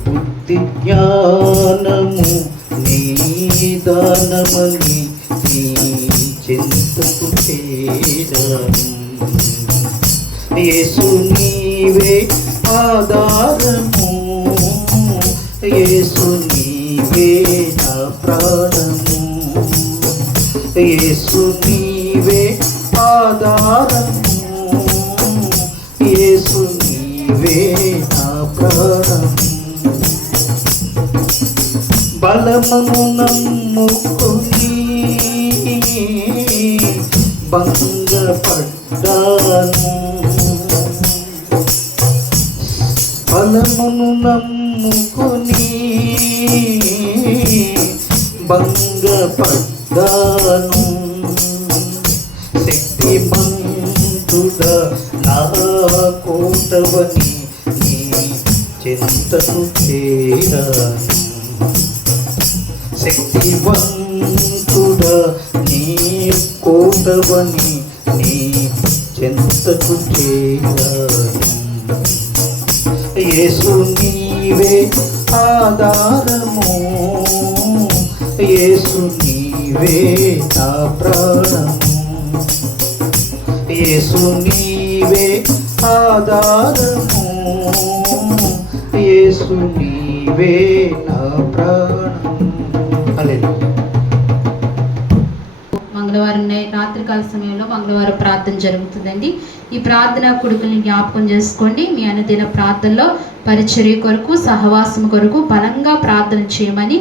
బుద్ధి జ్ఞానము నీ దానమని నీ చింతకు చేరాను. యేసు నీవే ఆధారము, యేసు నీవే నా ప్రాణము, యేసు నీవే ఆధారము, యేసు నీవే నా ప్రాణము. బలమును నమ్ముకుని భంగపడ్డాను, బలమును నమ్ముకుని భంగపడ్డాను. శక్తిమంతుడా నా కోటవని నీ చింతకు చేరాను. శక్తివంతుడా నీ కోటవని నీ చింతకు చేరాను. యేసు నీవే ఆధారము, యేసు నీవే నా ప్రాణము, యేసు నీవే ఆధారము, యేసు నీవే నా ప్రాణము. హల్లెలూయా. మంగళవారం రాత్రికాల సమయంలో మంగళవారం ప్రార్థన జరుగుతుందండి. ఈ ప్రార్థన కొడుకుల్ని జ్ఞాపకం చేసుకోండి. మీ అనుదిన ప్రార్థనలో పరిచర్య కొరకు, సహవాసం కొరకు బలంగా ప్రార్థన చేయమని,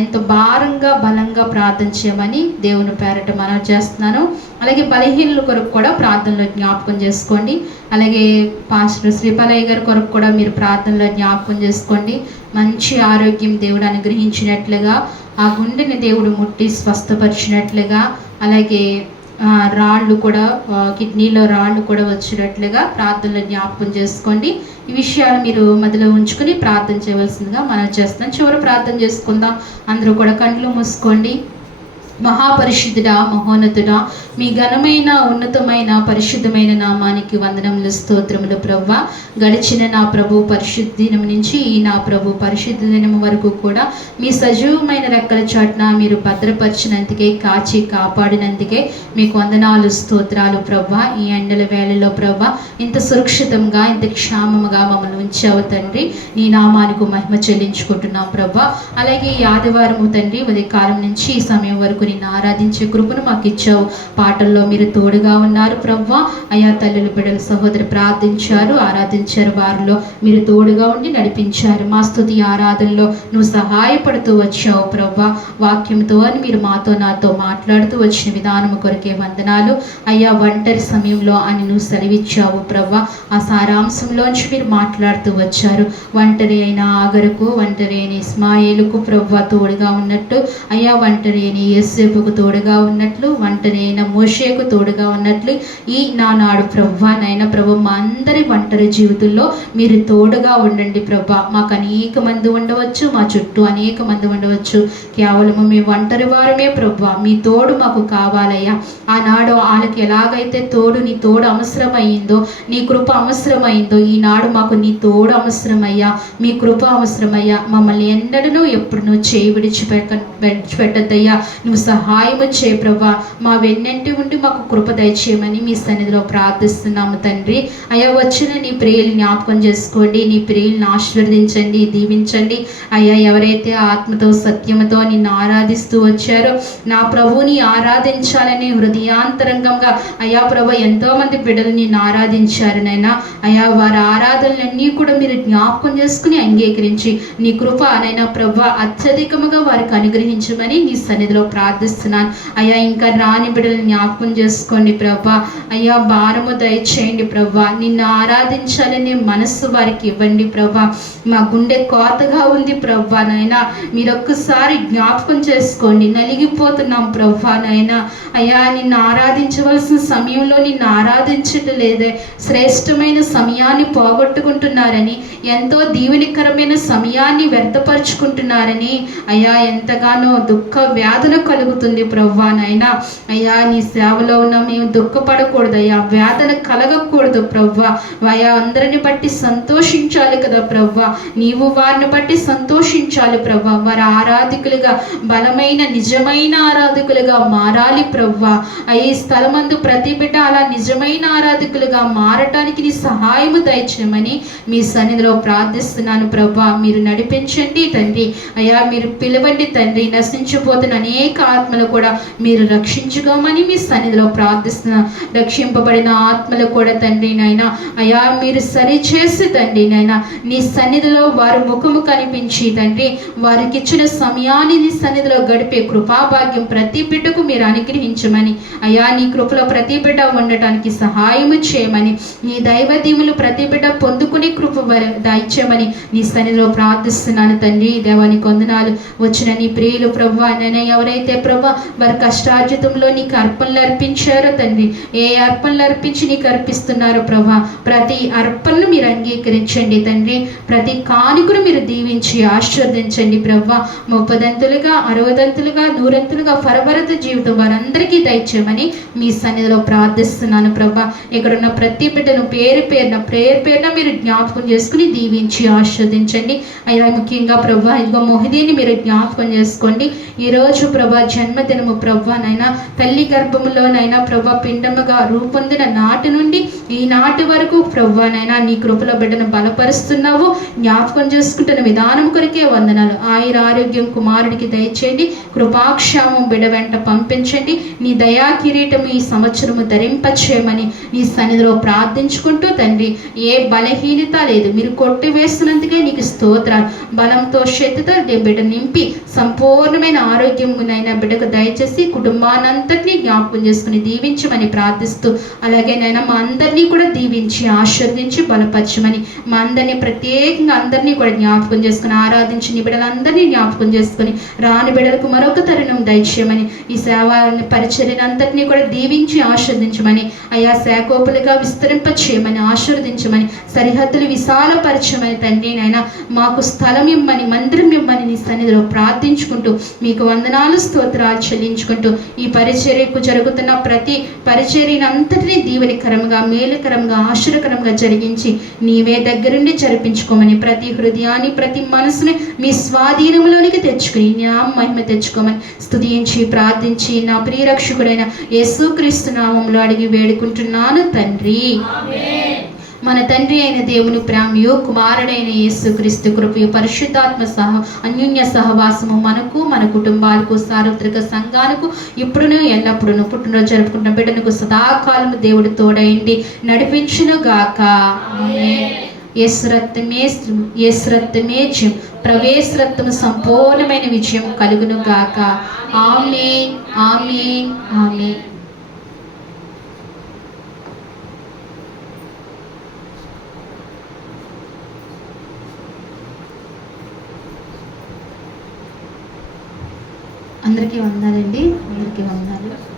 ఎంతో భారంగా బలంగా ప్రార్థన చేయమని దేవుని పేరట మనవి చేస్తున్నాను. అలాగే బలహీనుల కొరకు కూడా ప్రార్థనలో జ్ఞాపకం చేసుకోండి. అలాగే పాస్టర్ శ్రీపాలయ్య గారి కొరకు కూడా మీరు ప్రార్థనలో జ్ఞాపకం చేసుకోండి. మంచి ఆరోగ్యం దేవుడు అనుగ్రహించినట్లుగా, ఆ గుండెని దేవుడు ముట్టి స్వస్థపరిచినట్లుగా, అలాగే రాళ్ళు కూడా, కిడ్నీలో రాళ్ళు కూడా వచ్చినట్లుగా ప్రార్థనలో జ్ఞాపకం చేసుకోండి. ఈ విషయాలు మీరు మధ్యలో ఉంచుకుని ప్రార్థన చేయవలసిందిగా మనం చేస్తాం. చివరి ప్రార్థన చేసుకుందాం. అందరూ కూడా కళ్ళు మూసుకోండి. మహాపరిశుద్ధుడా, మహోన్నతుడా, మీ ఘనమైన ఉన్నతమైన పరిశుద్ధమైన నామానికి వందనములు, స్తోత్రములు ప్రభువా. గడిచిన నా ప్రభు పరిశుద్ధ దినం నుంచి ఈ నా ప్రభు పరిశుద్ధ దినం వరకు కూడా మీ సజీవమైన రెక్కల చాటున మీరు భద్రపరిచినందుకే, కాచి కాపాడినందుకే మీకు వందనాలు, స్తోత్రాలు ప్రభువా. ఈ ఎండల వేళలో ప్రభువా ఇంత సురక్షితంగా, ఇంత క్షేమముగా మమ్మల్ని ఉంచావు తండ్రి. నీ నామానికి మహిమ చెల్లించుకుంటున్నాం ప్రభువా. అలాగే ఈ ఆదివారము తండ్రి ఉదయకాలం నుంచి ఈ సమయం వరకు నిన్ను ఆరాధించే కృపను మాకు ఇచ్చావు. పాటల్లో మీరు తోడుగా ఉన్నారు ప్రభువా. అయా తల్లులు, బిడ్డలు, సహోదరు ప్రార్థించారు, ఆరాధించారు, వారిలో మీరు తోడుగా ఉండి నడిపించారు. మా స్తుతి ఆరాధనలో నువ్వు సహాయపడుతూ వచ్చావు ప్రభువా. వాక్యంతో అని మీరు మాతో నాతో మాట్లాడుతూ వచ్చిన విధానము కొరకే వందనాలు అయ్యా. ఒంటరి సమయంలో అని నువ్వు సెలవిచ్చావు ప్రభువా. ఆ సారాంశంలోంచి మీరు మాట్లాడుతూ వచ్చారు. ఒంటరి అయిన ఆగరుకు, ఒంటరి అయిన ఇస్మాయేలుకు ప్రభువా తోడుగా ఉన్నట్టు అయ్యా, ఒంటరి అయిన యేసు యోసేపుకు తోడుగా ఉన్నట్లు, ఒంటరైన మోషేకు తోడుగా ఉన్నట్లు ఈ నానాడు ప్రభా నైనా ప్రభు మా అందరి ఒంటరి జీవితంలో మీరు తోడుగా ఉండండి ప్రభా. మాకు అనేక మంది ఉండవచ్చు, మా చుట్టూ అనేక మంది ఉండవచ్చు, కేవలము మీ ఒంటరి వారమే ప్రభా. మీ తోడు మాకు కావాలయ్యా. ఆనాడు వాళ్ళకి ఎలాగైతే నీ తోడు అవసరమైందో, నీ కృప అవసరమైందో, ఈనాడు మాకు నీ తోడు అవసరమయ్యా, మీ కృప అవసరమయ్యా. మమ్మల్ని ఎన్నడూ ఎప్పుడు నువ్వు చేయి విడిచిపెట్టద్దయ్యా. నువ్వు సహాయము చేయ ప్రభా. మా వెన్నంటి ఉండి మాకు కృప దయచేయమని మీ సన్నిధిలో ప్రార్థిస్తున్నాము తండ్రి. అయ్యా, వచ్చిన నీ ప్రియులు జ్ఞాపకం చేసుకోండి, నీ ప్రియులను ఆశీర్వదించండి, దీవించండి. అయ్యా, ఎవరైతే ఆత్మతో సత్యముతో నిన్ను ఆరాధిస్తూ వచ్చారో నా ప్రభువుని ఆరాధించాలని హృదయాంతరంగంగా అయ్యా ప్రభు ఎంతోమంది బిడ్డలు నిన్ను ఆరాధించారు నైనా. అయ్యా, వారి ఆరాధనలన్నీ కూడా మీరు జ్ఞాపకం చేసుకుని అంగీకరించి నీ కృప నైనా ప్రభు అత్యధికముగా వారికి అనుగ్రహించమని నీ సన్నిధిలో ప్రార్థిస్తున్నాను. అయ్యా, ఇంకా రాని బిడ్డలు జ్ఞాపకం చేసుకోండి ప్రభా. అయ్యా, భారము దయచేయండి ప్రభా. నిన్ను ఆరాధించాలనే మనస్సు వారికి ఇవ్వండి ప్రభా. మా గుండె కోతగా ఉంది ప్రభా నైనా, మీరు ఒక్కసారి జ్ఞాపకం చేసుకోండి. నలిగిపోతున్నాం ప్రభా నైనా. అయ్యా, నిన్ను ఆరాధించవలసిన సమయంలో నిన్ను ఆరాధించటం లేదే, శ్రేష్టమైన సమయాన్ని పోగొట్టుకుంటున్నారని, ఎంతో దీవెనకరమైన సమయాన్ని వ్యర్థపరుచుకుంటున్నారని అయ్యా ఎంతగానో దుఃఖ వ్యాధుల కలుగుతుంది ప్రభా నైనా. అయ్యా, నీ సేవలో ఉన్న మేము దుఃఖపడకూడదయ్యా, వేదన కలగకూడదు ప్రభా. అయ్యా, అందరిని బట్టి సంతోషించాలి కదా ప్రభా. నీవు వారిని బట్టి సంతోషించాలి ప్రభా. వారి ఆరాధికులుగా, బలమైన నిజమైన ఆరాధికులుగా మారాలి ప్రభా. ఈ స్థలమందు ప్రతి బిడ్డ అలా నిజమైన ఆరాధికులుగా మారటానికి నీ సహాయము దయచేయమని మీ సన్నిధిలో ప్రార్థిస్తున్నాను ప్రభా. మీరు నడిపించండి తండ్రి. అయ్యా, మీరు పిలవండి తండ్రి. నశించిపోతున్న అనేక ఆత్మలు కూడా మీరు రక్షించుకోమని మీ సన్నిధిలో ప్రార్థిస్తున్నా. రక్షింపబడిన ఆత్మలు కూడా తండ్రి నైనా అయ్యా మీరు సరిచేసి తండ్రి నైనా నీ సన్నిధిలో వారి ముఖము కనిపించి తండ్రి వారికి ఇచ్చిన సమయాన్ని నీ సన్నిధిలో గడిపే కృపాభాగ్యం ప్రతి బిడ్డకు మీరు అనుగ్రహించమని అయ్యా, నీ కృపలో ప్రతి బిడ్డ ఉండటానికి సహాయము చేయమని, నీ దైవ దీవులు ప్రతి బిడ్డ పొందుకునే కృప దయచేయమని నీ సన్నిధిలో ప్రార్థిస్తున్నాను తండ్రి. దేవానికి వందనాలు. వచ్చిన నీ ప్రియులు ప్రభా నైనా ఎవరైతే ప్రభా వారి కష్టార్జితంలో నీకు అర్పణలు అర్పించారో తండ్రి, ఏ అర్పణలు అర్పించి నీకు అర్పిస్తున్నారో ప్రభా, ప్రతి అర్పణను మీరు అంగీకరించండి తండ్రి. ప్రతి కానుకను మీరు దీవించి ఆశీర్వదించండి ప్రభా. 30దంతులుగా 60దంతులుగా 100ంతులుగా ఫరభరత జీవితం వారందరికీ దయచేయమని మీ సన్నిధిలో ప్రార్థిస్తున్నాను ప్రభా. ఇక్కడున్న ప్రతి బిడ్డను పేరు పేరున మీరు జ్ఞాపకం చేసుకుని దీవించి ఆశీర్వదించండి. అయ్యా, ముఖ్యంగా ప్రభా ఇదిగో మొహిదీని మీరు జ్ఞాపకం చేసుకోండి. ఈరోజు ప్రభా జన్మదినము ప్రభా నైనా తల్లి గర్భములోనైనా ప్రభా పిండముగా రూపొందిన నాటి నుండి ఈనాటి వరకు ప్రభా నైనా నీ కృపలో బిడ్డను బలపరుస్తున్నావు, జ్ఞాపకం చేసుకుంటున్న విధానం కొరకే వందనాలు. ఆరోగ్యం కుమారుడికి దయచేయండి. కృపాక్షేమం బిడ్డ వెంట పంపించండి. నీ దయా కిరీటం ఈ సంవత్సరము ధరింపచేయమని నీ సన్నిధిలో ప్రార్థించుకుంటూ తండ్రి ఏ బలహీనత లేదు, మీరు కొట్టివేస్తున్నందుకే నీకు స్తోత్రాలు. బలంతో శక్తితో బిడ్డ నింపి సంపూర్ణమైన ఆరోగ్యమునైనా బిడ్డకు దయచేసి కుటుంబానంతటినీ జ్ఞాపకం చేసుకుని దీవించమని ప్రార్థిస్తూ, అలాగే నైనా మా అందరినీ కూడా దీవించి ఆశీర్వదించి బలపరచమని, మా అందరినీ ప్రత్యేకంగా అందరినీ కూడా జ్ఞాపకం చేసుకుని ఆరాధించి నీ బిడ్డలందరినీ జ్ఞాపకం చేసుకుని రాని బిడ్డలకు మరొక తరుణం దయచేయమని, ఈ సేవ పరిచర్యను అంతటినీ కూడా దీవించి ఆశీర్వదించమని, అయా శాఖోపులుగా విస్తరింపచేయమని ఆశీర్వదించమని, సరిహద్దులు విశాలపరచమని తండ్రి నైనా మాకు స్థలం ఇమ్మని, మందిరం ఇమ్మని నీ సన్నిధిలో ప్రార్థించుకుంటూ మీకు వందనాలు స్తోత్రాలు చెల్లించుకుంటూ ఈ పరిచర్యకు జరుగుతున్న ప్రతి పరిచర్యను అంతటినీ దీవెనకరంగా మేలుకరంగా ఆశీర్వకరంగా జరిగించి నీవే దగ్గరుండి జరిపించుకోమని, ప్రతి హృదయాన్ని ప్రతి మనసుని మీ స్వాధీనంలోనికి తెచ్చుకుని నా మహిమ తెచ్చుకోమని స్తుతించి ప్రార్థించి నా ప్రియరక్షకుడైన యేసుక్రీస్తు నామములో అడిగి వేడుకుంటున్నాను తండ్రి. మన తండ్రి అయిన దేవుని ప్రేమయు కుమారుడైన యేసుక్రీస్తు కృపయు పరిశుద్ధాత్మ అన్యోన్య సహవాసము మనకు మన కుటుంబాలకు సార్వత్రిక సంఘాలకు ఇప్పుడును ఎల్లప్పుడూ పుట్టినరోజు జరుపుకుంటున్న బిడ్డలకు సదాకాలము దేవుడు తోడైండి నడిపించును గాక. యేసు రక్తమే జయం, ప్రవేశ రక్తము సంపూర్ణమైన విజయం కలుగును గాక. ఆమేన్, ఆమేన్, ఆమేన్. అందరికీ వందనాలండి. అందరికీ వందనాలు.